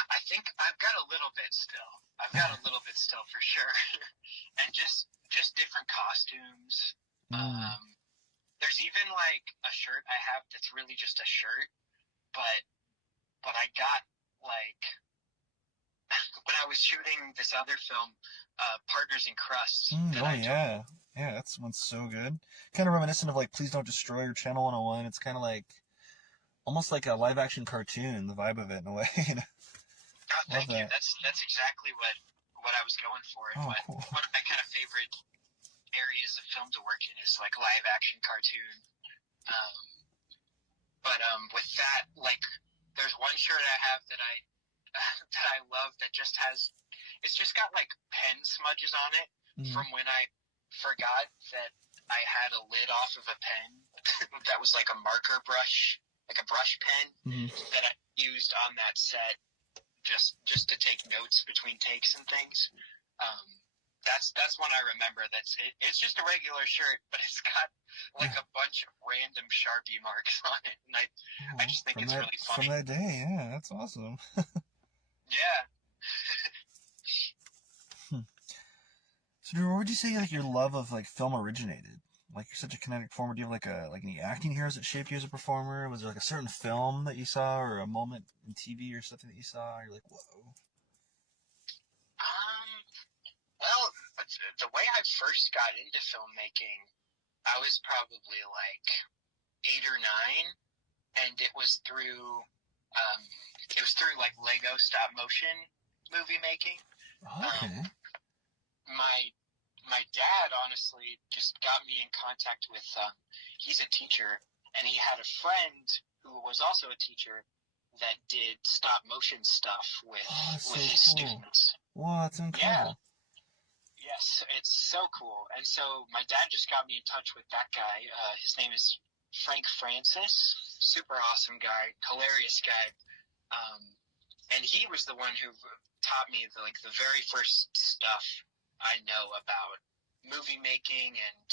I think I've got a little bit still. For sure. And just different costumes. There's even like a shirt I have that's really just a shirt, but I got like when I was shooting this other film, Partners in Crust. Yeah, that one's so good. Kind of reminiscent of like Please Don't Destroy Your Channel 101. It's kind of like almost like a live action cartoon, the vibe of it in a way. Oh, thank you. That's exactly what I was going for. Oh, cool. One of my kind of favorite areas of film to work in is like live action cartoon. But with that, like, there's one shirt I have that I love that it's just got like pen smudges on it from when I forgot that I had a lid off of a pen that was like a marker brush, like a brush pen Mm-hmm. that I used on that set just to take notes between takes and things. That's one I remember. It's just a regular shirt, but it's got like a bunch of random Sharpie marks on it, and I just think it's really funny. From that day, yeah, that's awesome. Yeah. So, Drew, where would you say like your love of like film originated? Like you're such a kinetic performer. Do you have like any acting heroes that shaped you as a performer? Was there like a certain film that you saw, or a moment in TV or something that you saw? You're like, whoa. Well, the way I first got into filmmaking, I was probably like 8 or 9, and it was through like Lego stop motion movie making. Okay. My dad honestly just got me in contact with. He's a teacher, and he had a friend who was also a teacher that did stop motion stuff with his students. Wow, that's incredible. Yeah. Yes, it's so cool. And so my dad just got me in touch with that guy. His name is Frank Francis. Super awesome guy, hilarious guy. And he was the one who taught me the very first stuff I know about movie making and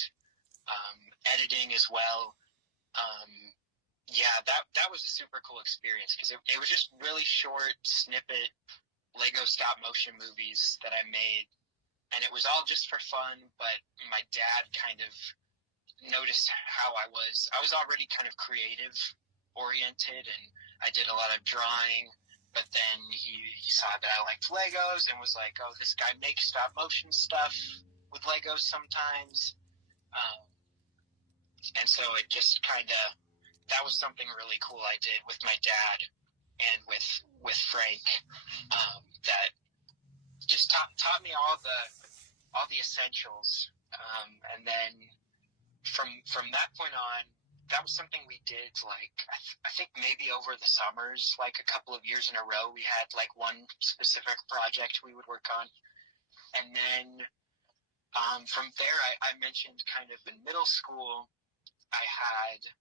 editing as well. Yeah, that was a super cool experience because it was just really short snippet Lego stop motion movies that I made. And it was all just for fun, but my dad kind of noticed how I was already kind of creative oriented, and I did a lot of drawing, but then he saw that I liked Legos and was like, oh, this guy makes stop motion stuff with Legos sometimes. And so it just kind of, that was something really cool I did with my dad and with Frank, that just taught me all the essentials, and then from that point on, that was something we did like I think maybe over the summers, like a couple of years in a row. We had like one specific project we would work on, and then from there, I mentioned kind of in middle school, I had.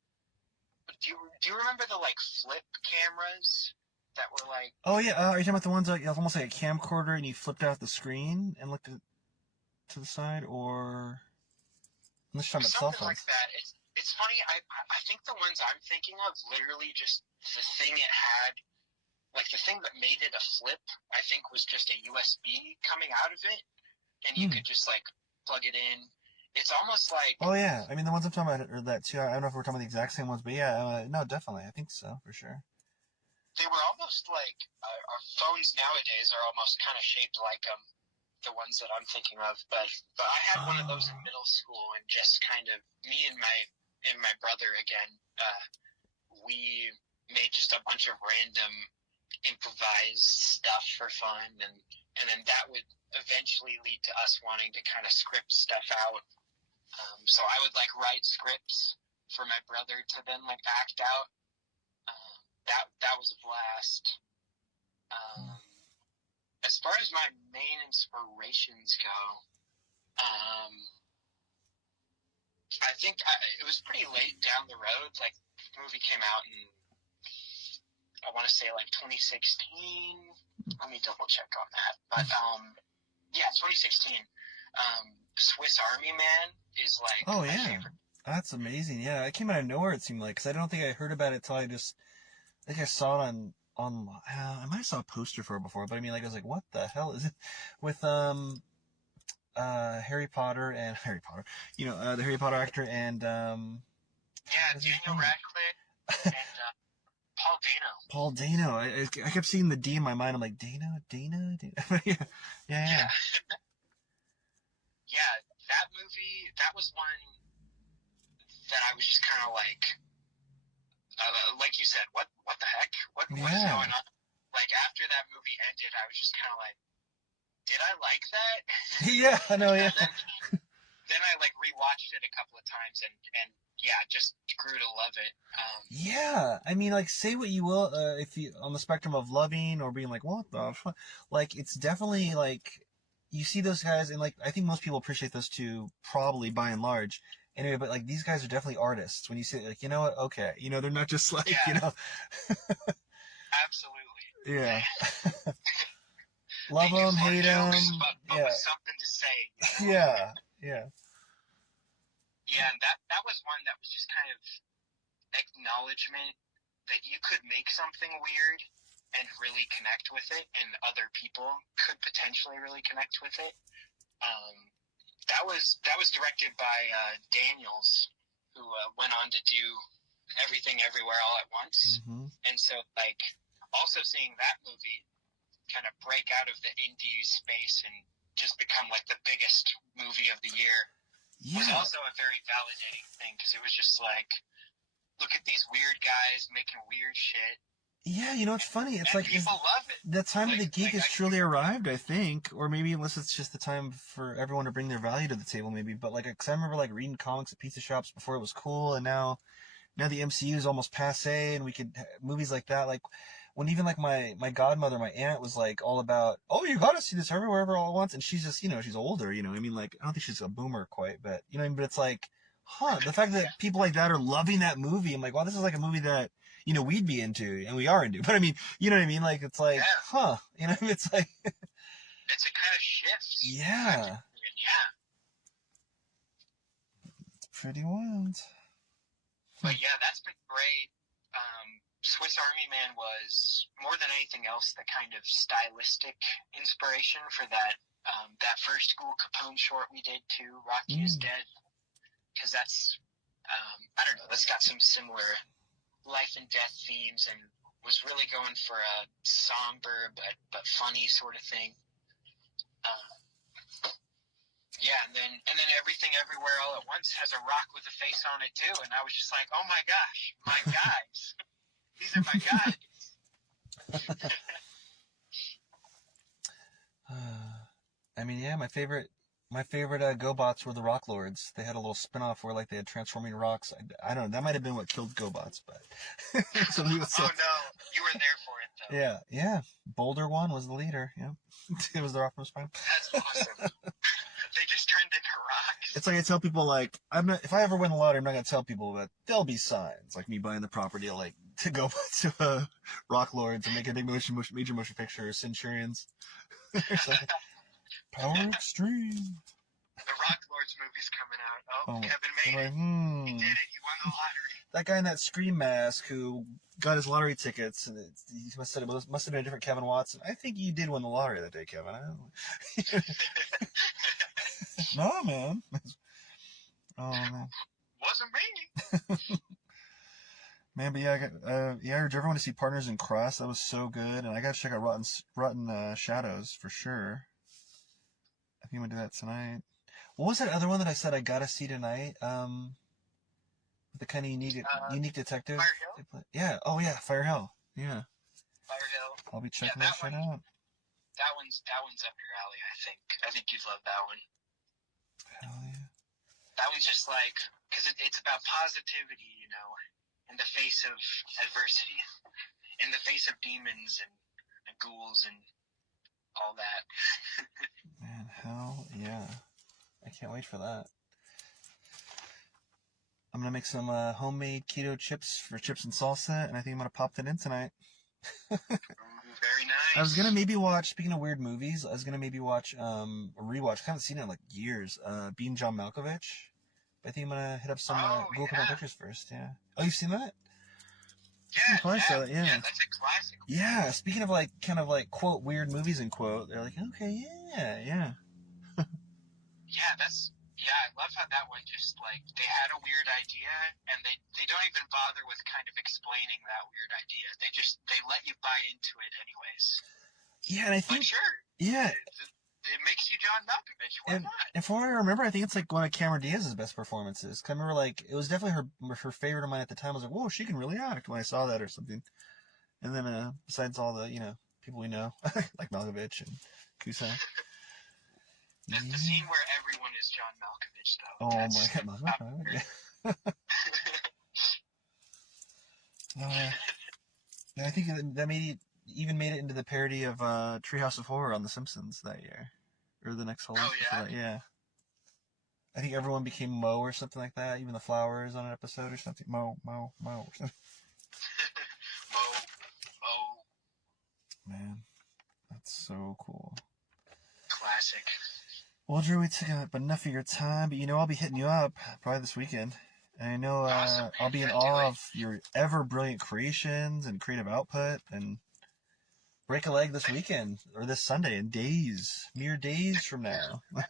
Do you remember the like flip cameras? That were like... Oh, yeah. Are you talking about the ones that almost like a camcorder and you flipped out the screen and looked to the side, or... I'm just talking about cell Something phones. like that. It's funny, I think the ones I'm thinking of, literally just the thing it had, like the thing that made it a flip, I think was just a USB coming out of it, and you could just like plug it in. It's almost like... Oh, yeah. I mean, the ones I'm talking about are that too. I don't know if we're talking about the exact same ones, but yeah, no, definitely. I think so, for sure. They were almost like, our phones nowadays are almost kind of shaped like the ones that I'm thinking of, but I had one of those in middle school, and just kind of, me and my brother again, we made just a bunch of random improvised stuff for fun, and then that would eventually lead to us wanting to kind of script stuff out. So I would like write scripts for my brother to then like act out. That was a blast. As far as my main inspirations go, I think it was pretty late down the road. Like, the movie came out in, I want to say like 2016. Let me double check on that. But yeah, 2016. Swiss Army Man is like my favorite. That's amazing. Yeah, it came out of nowhere, it seemed like, because I don't think I heard about it till I think I saw it on I might have saw a poster for it before, but I mean, like, I was like, what the hell is it? With Harry Potter, you know, the Harry Potter actor, and Daniel Radcliffe and Paul Dano. Paul Dano. I kept seeing the D in my mind. I'm like, Dano. Yeah. Yeah, that movie, that was one that I was just kind of like you said, what the heck? What is going on? Like, after that movie ended, I was just kind of like, did I like that? Yeah, I know, yeah. Then I like rewatched it a couple of times, and yeah, just grew to love it. Yeah, I mean, like, say what you will, if you on the spectrum of loving or being like, what the fuck? Like, it's definitely like, you see those guys, and like, I think most people appreciate those two, probably by and large. Anyway, but like these guys are definitely artists. When you say like, you know what? Okay, you know, they're not just like, Yeah. you know. Absolutely. Yeah. Love They do them, fun hate them. jokes, but Yeah. with something to say. Yeah. Yeah. Yeah, and that was one that was just kind of acknowledgement that you could make something weird and really connect with it, and other people could potentially really connect with it. That was directed by Daniels, who went on to do Everything Everywhere All at Once. Mm-hmm. And so, like, also seeing that movie kind of break out of the indie space and just become like the biggest movie of the year was also a very validating thing, because it was just like, look at these weird guys making weird shit. Yeah, you know, it's funny. It's like people love it. The time like, of the geek has truly arrived, I think, or maybe unless it's just the time for everyone to bring their value to the table, maybe. But like, cause I remember like reading comics at pizza shops before it was cool, and now the MCU is almost passe, and we could movies like that. Like when even like my godmother, my aunt, was like all about, oh, you got to see this everywhere, ever, all at once, and she's just, you know, she's older, you know. I mean, like I don't think she's a boomer quite, but you know, what I mean? But it's like, the fact that people like that are loving that movie, I'm like, wow, this is like a movie that, you know, we'd be into, and we are into. But I mean, you know what I mean? Like, it's like, you know, it's like, it's a kind of shift. Yeah. It's pretty wild. But yeah, that's been great. Swiss Army Man was, more than anything else, the kind of stylistic inspiration for that first Al Capone short we did too, Rocky is Dead. Because that's, I don't know, that's got some similar life and death themes, and was really going for a somber but funny sort of thing. Yeah, and then Everything Everywhere All at Once has a rock with a face on it too, and I was just like, oh my gosh, my guys. These are my guys. I mean, yeah, my favorite GoBots were the Rock Lords. They had a little spin-off where like they had transforming rocks. I don't know, that might have been what killed GoBots, but so oh no, you were there for it though. Yeah. Boulder One was the leader. Yeah, it was the Optimus Prime. That's awesome. They just turned into rocks. It's like I tell people, like, if I ever win the lottery, I'm not gonna tell people, but there'll be signs like me buying the property, like to go to Rock Lords and make a big major motion picture, Centurions. Like, Power Extreme. The Rock Lords movie's coming out. Oh, Kevin made it. He did it. He won the lottery. That guy in that Scream mask who got his lottery tickets, and he must have been a different Kevin Watson. I think you did win the lottery that day, Kevin. No, man. Oh, man. Wasn't me. Man, but yeah, I urge everyone to see Partners in Cross. That was so good, and I gotta check out Rotten Shadows for sure. I think I'm gonna do that tonight. What was that other one that I said I gotta see tonight? The kind of unique detective. Fire Hill? Yeah. Oh yeah, Fire Hill. Yeah. Fire Hill. I'll be checking that shit out. That one's up your alley, I think. I think you'd love that one. Hell yeah. That one's just like, because it's about positivity, you know, in the face of adversity, in the face of demons and ghouls and all that. Man, hell yeah. I can't wait for that. I'm going to make some homemade keto chips for chips and salsa, and I think I'm going to pop that in tonight. Very nice. I was going to maybe watch, speaking of weird movies, I was going to maybe watch, rewatch, I haven't seen it in like years, Being John Malkovich. But I think I'm going to hit up some Google Couple Pictures first, yeah. Oh, you've seen that? Yeah, yeah, that's a classic. Yeah, speaking of like, kind of like, quote, weird movies, end quote, they're like, okay, yeah. Yeah, I love how that one just, like, they had a weird idea, and they don't even bother with kind of explaining that weird idea. They let you buy into it anyways. Yeah, and I think... But sure. Yeah. It makes you John Malkovich. Why not? And from what I remember, I think it's like one of Cameron Diaz's best performances. Cause I remember, like, it was definitely her favorite of mine at the time. I was like, whoa, she can really act when I saw that or something. And then, besides all the, you know, people we know, like Malkovich and Kusa. The scene where everyone is John Malkovich, though. Oh my god. Yeah. I think that made it into the parody of Treehouse of Horror on The Simpsons that year. Or the next whole yeah? Yeah. I think everyone became Mo or something like that. Even the flowers on an episode or something. Mo or something. Mo, Mo, Man, that's so cool. classic. Well, Drew, we took up enough of your time, but I'll be hitting you up probably this weekend. And I know Awesome, man. I'll be in Yeah, do awe it. of your ever brilliant creations and creative output. And break a leg this weekend or this Sunday in mere days from now. Yeah,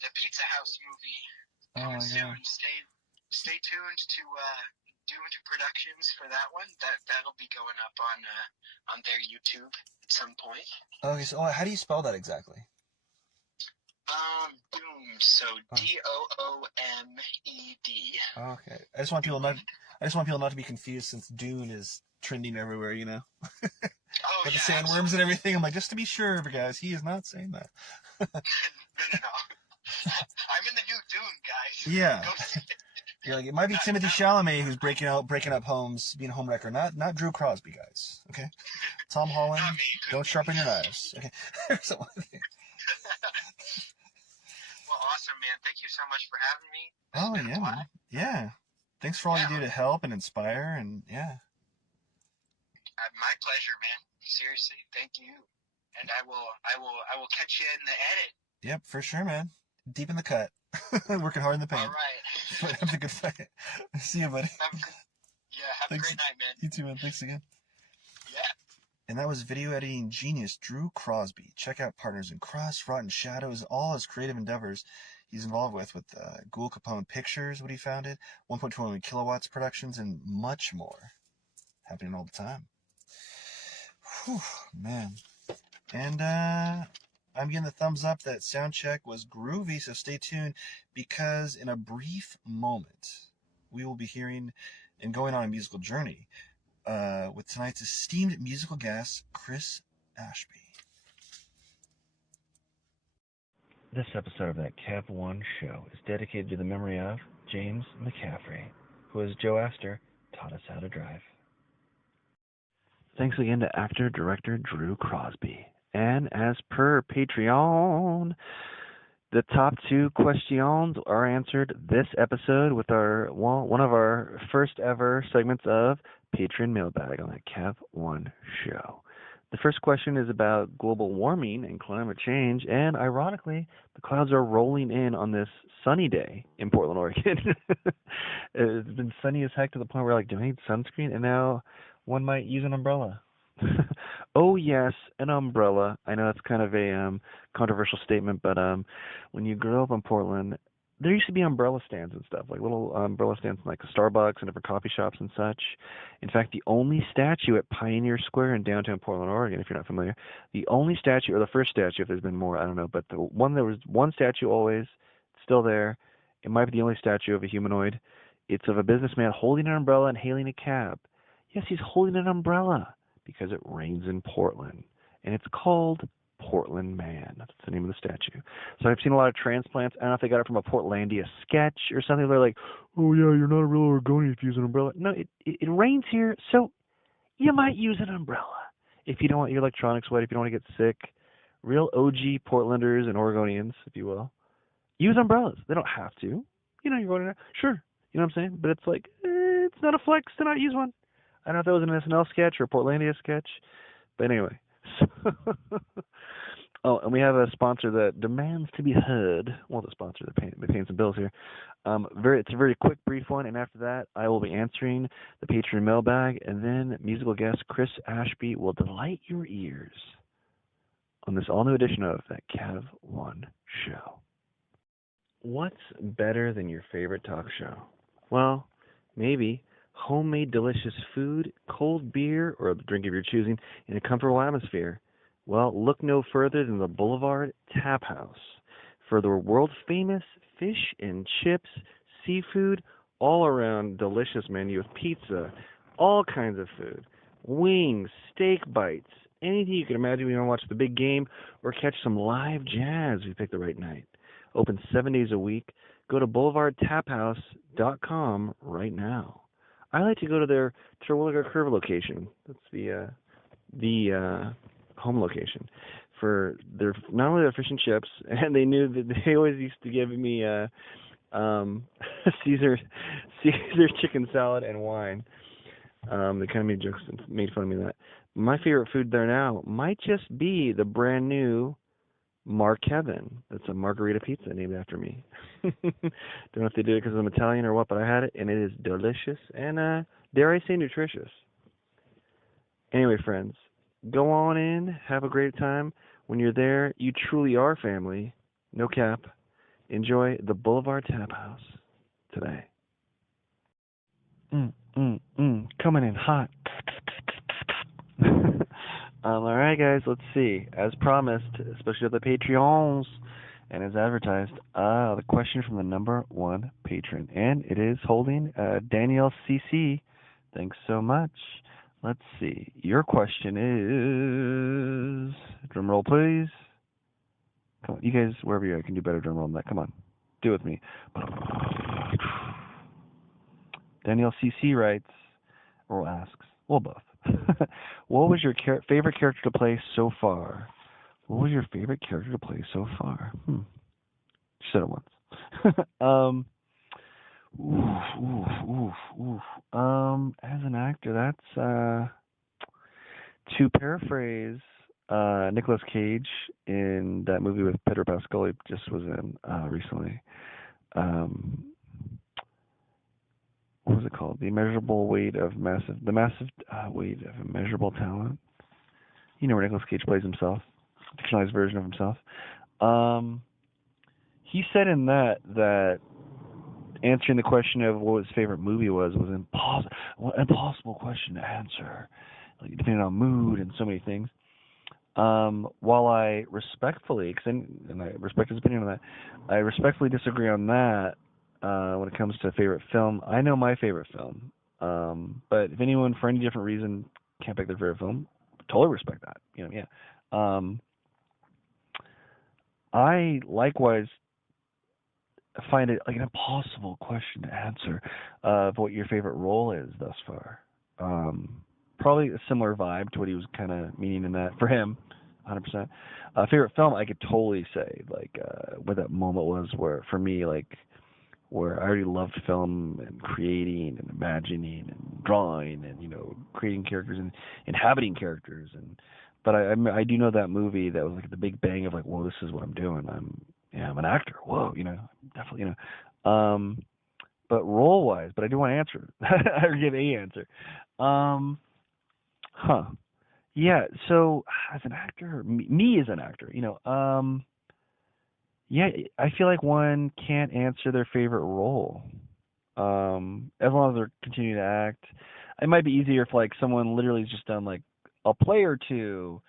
the Pizza House movie Oh coming my soon. god. Stay tuned to Doomed Productions for that one. That'll be going up on their YouTube at some point. Okay, so how do you spell that exactly? Doom. So Doomed. Okay. I just want people not to be confused since Dune is trending everywhere, Oh With the yeah, sandworms and everything. I'm like, just to be sure, guys, he is not saying that. no. I'm in the new Dune, guys. Yeah. Go see it. You're like, it might be Timothy Chalamet who's breaking up homes, being a homewrecker, not Drew Crosby, guys. Okay. Tom Holland, Not me. don't sharpen your knives. Okay. So, Well, awesome, man. Thank you so much for having me. This has oh been a yeah, blast. man. Yeah. Thanks for all you do to help and inspire, and yeah. My pleasure, man. Seriously, thank you. And I will catch you in the edit. Yep, for sure, man. Deep in the cut. Working hard in the paint. All right. But have a good fight. See you, buddy. Have a Thanks. great night, man. You too, man. Thanks again. Yeah. And that was video editing genius Drew Crosby. Check out Partners in Crust, Rotten Shadows, all his creative endeavors he's involved with Ghoul Capone Pictures, what he founded, 1.21 kilowatts productions, and much more. Happening all the time. Whew, man. And I'm getting the thumbs up that sound check was groovy, so stay tuned because in a brief moment we will be hearing and going on a musical journey with tonight's esteemed musical guest, Kris Ashby. This episode of That Kev One Show is dedicated to the memory of James McCaffrey, who, as Joe Astor, taught us how to drive. Thanks again to actor-director Drew Crosby. And as per Patreon, the top 2 questions are answered this episode with one of our first ever segments of Patreon Mailbag on That Kev One Show. The first question is about global warming and climate change, and ironically, the clouds are rolling in on this sunny day in Portland, Oregon. It's been sunny as heck to the point where do I need sunscreen? And now one might use an umbrella. Oh yes, an umbrella. I know that's kind of a controversial statement, but when you grow up in Portland, there used to be umbrella stands and stuff, like little umbrella stands in like Starbucks and different coffee shops and such. In fact, the only statue at Pioneer Square in downtown Portland, Oregon, if you're not familiar, the only statue, or the first statue, if there's been more, I don't know, but there was one statue always, still there. It might be the only statue of a humanoid. It's of a businessman holding an umbrella and hailing a cab. Yes, he's holding an umbrella because it rains in Portland, and it's called Portland Man. That's the name of the statue. So I've seen a lot of transplants. I don't know if they got it from a Portlandia sketch or something. They're like, oh yeah, you're not a real Oregonian if you use an umbrella. No, it rains here, so you might use an umbrella if you don't want your electronics wet, if you don't want to get sick. Real OG Portlanders and Oregonians, if you will, use umbrellas. They don't have to. You're going to, sure. You know what I'm saying? But it's like, it's not a flex to not use one. I don't know if that was an SNL sketch or a Portlandia sketch, but anyway. Oh, and we have a sponsor that demands to be heard. Well, the sponsor, they're paying some bills here. It's a very quick, brief one, and after that, I will be answering the Patreon mailbag, and then musical guest Kris Ashby will delight your ears on this all-new edition of That Kev One Show. What's better than your favorite talk show? Well, maybe homemade delicious food, cold beer, or a drink of your choosing in a comfortable atmosphere. Well, look no further than the Boulevard Tap House for the world-famous fish and chips, seafood, all-around delicious menu with pizza, all kinds of food, wings, steak bites, anything you can imagine when you want to watch the big game or catch some live jazz if you pick the right night. Open 7 days a week. Go to boulevardtaphouse.com right now. I like to go to their Terwilliger Curve location. That's the home location. for their not only their fish and chips, and they knew that they always used to give me Caesar chicken salad and wine. They kind of made jokes and made fun of me that. My favorite food there now might just be the brand new Mark Heaven. That's a margarita pizza named after me. Don't know if they did it because I'm Italian or what, but I had it and it is delicious and dare I say nutritious. Anyway, friends, go on in, have a great time. When you're there, you truly are family. No cap. Enjoy the Boulevard Tap House today. Coming in hot. All right, guys, let's see. As promised, especially at the Patreons, and as advertised, the question from the number one patron, and it is holding Danielle CC. Thanks so much. Let's see. Your question is, drum roll, please. Come on, you guys, wherever you are, can do better drum roll than that. Come on, do it with me. Danielle CC writes, or asks, well, both. What was your favorite character to play so far? What was your favorite character to play so far? She said it once. As an actor, that's to paraphrase Nicolas Cage in that movie with Pedro Pascal he just was in recently. What was it called? The massive weight of immeasurable talent. You know where Nicolas Cage plays himself, a fictionalized version of himself. He said in that answering the question of what his favorite movie was an impossible question to answer, like depending on mood and so many things. While I respectfully, and I respect his opinion on that, I respectfully disagree on that. When it comes to favorite film, I know my favorite film. But if anyone, for any different reason, can't pick their favorite film, totally respect that. Yeah. I likewise find it like an impossible question to answer of what your favorite role is thus far. Probably a similar vibe to what he was kind of meaning in that for him, 100%. Favorite film, I could totally say like what that moment was where for me where I already loved film and creating and imagining and drawing and creating characters and inhabiting characters but I do know that movie that was like the big bang of like, whoa, this is what I'm doing. I'm an actor. Whoa, definitely but role wise, but I do want to answer or give a answer. Yeah. So as an actor, me as an actor, yeah, I feel like one can't answer their favorite role. As long as they're continuing to act. It might be easier if like someone literally has just done like a play or two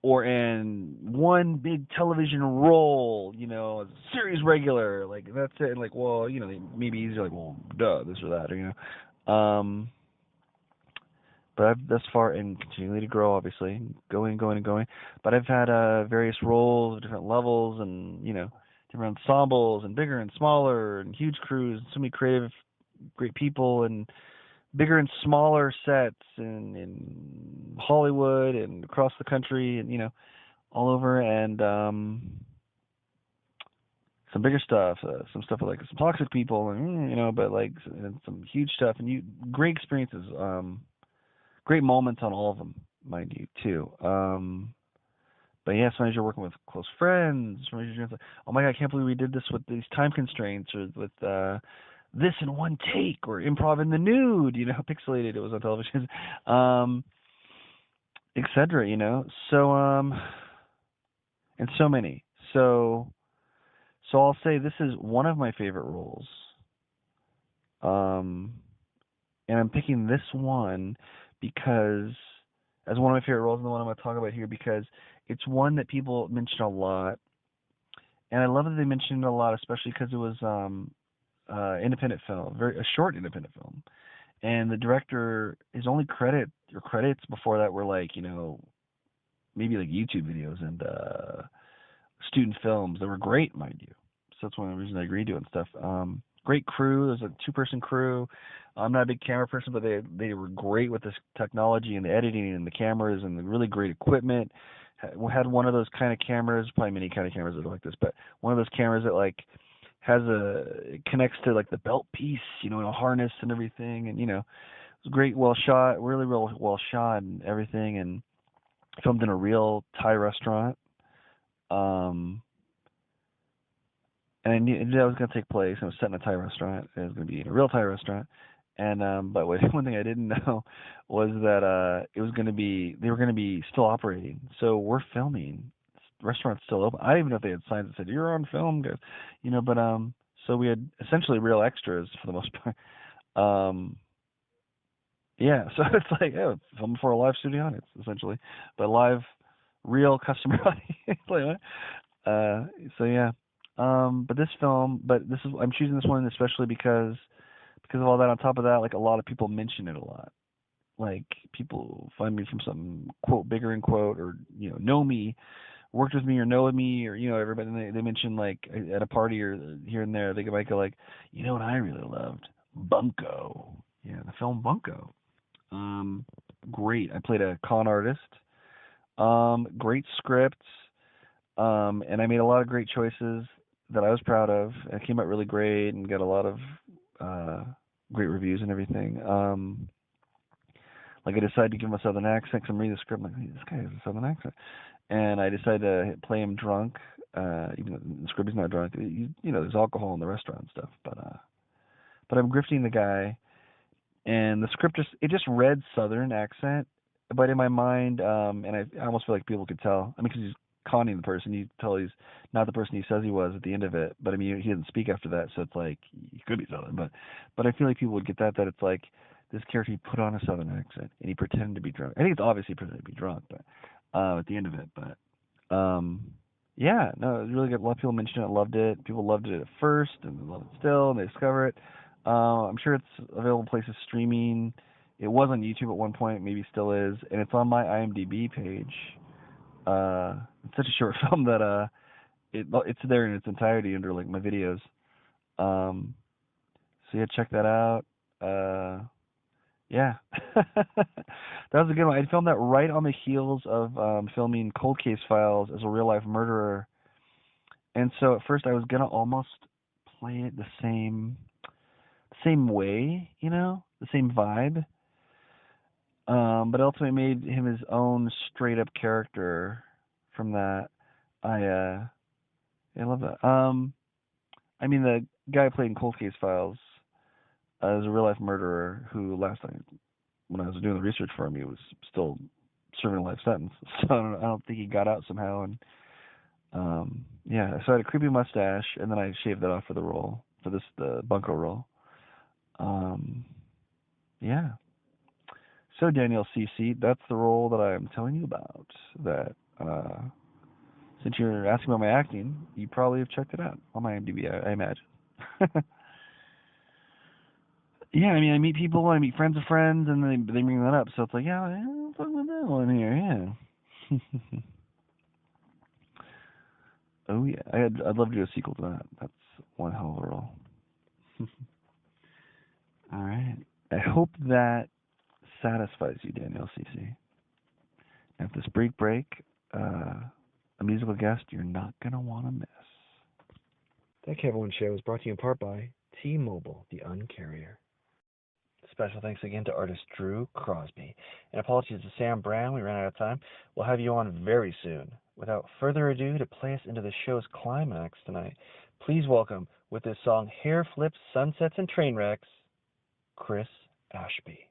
or in one big television role, as a series regular, like that's it. And like, well, they may be easier like, well, duh, this or that, But I've thus far, and continually to grow, obviously, going. But I've had various roles of different levels and, different ensembles and bigger and smaller and huge crews, and so many creative, great people and bigger and smaller sets in Hollywood and across the country and, all over. And some bigger stuff, some stuff with like some toxic people and, but like and some huge stuff and great experiences. Great moments on all of them, mind you, too. But yeah, sometimes you're working with close friends. Sometimes you're like, oh my God, I can't believe we did this with these time constraints, or with this in one take, or improv in the nude. Pixelated. It was on television, etc. So and so many. So I'll say this is one of my favorite roles. And I'm picking this one because as one of my favorite roles and the one I'm going to talk about here because it's one that people mention a lot. And I love that they mentioned it a lot, especially because it was independent film, a short independent film. And the director, his only credits before that were like, maybe like YouTube videos and student films that were great, mind you. So that's one of the reasons I agreed to it and stuff. great crew. There's a 2-person crew. I'm not a big camera person, but they were great with this technology and the editing and the cameras and the really great equipment. We had one of those kind of cameras, probably many kind of cameras that are like this, but one of those cameras that like it connects to like the belt piece, and a harness and everything, and it was great, well shot, really real well shot and everything, and filmed in a real Thai restaurant. And I knew that was going to take place. It was set in a Thai restaurant. It was going to be in a real Thai restaurant. And but one thing I didn't know was that they were going to be still operating. So we're filming. The restaurant's still open. I didn't even know if they had signs that said "You're on film," guys. But so we had essentially real extras for the most part. Yeah, so it's like film for a live studio audience essentially, but live, real customer audience. So yeah. But I'm choosing this one especially because of all that. On top of that, like a lot of people mention it a lot. Like people find me from some quote bigger in quote, or know me, worked with me, or know me, or everybody. And they mention like at a party or here and there, they might go like, what I really loved, Bunko. Yeah, the film Bunko. Great. I played a con artist. Great script. And I made a lot of great choices that I was proud of. It came out really great and got a lot of great reviews and everything. Like I decided to give him a southern accent because I'm reading the script. I'm like, hey, this guy has a southern accent. And I decided to play him drunk, even though the script is not drunk. There's alcohol in the restaurant and stuff. But I'm grifting the guy, and the script just read southern accent, but in my mind, and I almost feel like people could tell. I mean, because he's conning the person, you tell he's not the person he says he was at the end of it. But I mean, he didn't speak after that, so it's like he could be southern. But I feel like people would get that it's like this character, he put on a southern accent and he pretended to be drunk. I think it's obviously pretended to be drunk, but at the end of it. But yeah, no, it was really good. A lot of people mentioned it, loved it. People loved it at first and they love it still, and they discover it. I'm sure it's available places streaming. It was on YouTube at one point, maybe still is, and it's on my IMDb page. It's such a short film that it's there in its entirety under like my videos. So yeah, check that out. Yeah, that was a good one. I filmed that right on the heels of filming Cold Case Files as a real life murderer, and so at first I was gonna almost play it the same way, the same vibe. But ultimately made him his own straight up character from that. I love that. I mean, the guy played in Cold Case Files is a real life murderer who last time when I was doing the research for him, he was still serving a life sentence. So I don't think he got out somehow. And yeah, so I had a creepy mustache, and then I shaved that off for the role, for the Bunko role. Yeah. So Daniel CC, that's the role that I'm telling you about. That since you're asking about my acting, you probably have checked it out on my IMDb, I imagine. Yeah, I mean, I meet people, I meet friends of friends, and they bring that up. So it's like, yeah, I'm talking about that one here, yeah. Oh yeah, I'd love to do a sequel to that. That's one hell of a role. All right, I hope that satisfies you, Daniel CC. At this break, a musical guest you're not gonna want to miss. That Kevin Show is brought to you in part by T-Mobile, the Uncarrier. Special thanks again to artist Drew Crosby. And apologies to Sam Brown, we ran out of time. We'll have you on very soon. Without further ado, to play us into the show's climax tonight, please welcome, with his song Hair Flips, Sunsets, and Train Wrecks, Kris Ashby.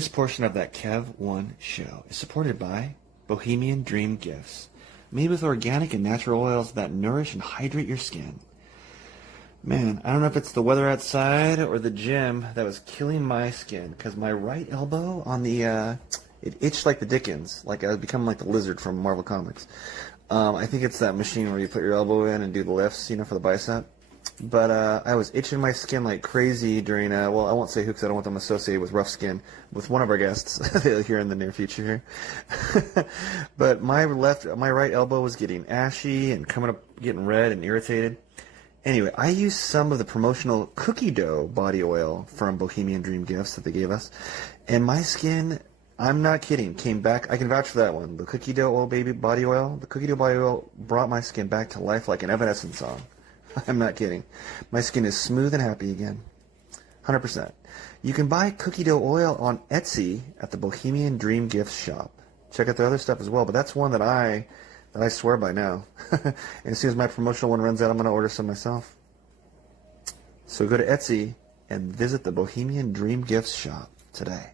This portion of that Kev1 show is supported by Bohemian Dream Gifts, made with organic and natural oils that nourish and hydrate your skin. Man, I don't know if it's the weather outside or the gym that was killing my skin, because my right elbow on the, it itched like the Dickens, like I was becoming like the lizard from Marvel Comics. I think it's that machine where you put your elbow in and do the lifts, for the bicep. But I was itching my skin like crazy during, well, I won't say who because I don't want them associated with rough skin, with one of our guests here in the near future here. But my right elbow was getting ashy and coming up, getting red and irritated. Anyway, I used some of the promotional cookie dough body oil from Bohemian Dream Gifts that they gave us, and my skin, I'm not kidding, came back. I can vouch for that one. The cookie dough oil baby body oil, the cookie dough body oil brought my skin back to life like an Evanescence song. I'm not kidding. My skin is smooth and happy again. 100%. You can buy cookie dough oil on Etsy at the Bohemian Dream Gifts shop. Check out their other stuff as well, but that's one that I swear by now. And as soon as my promotional one runs out, I'm going to order some myself. So go to Etsy and visit the Bohemian Dream Gifts shop today.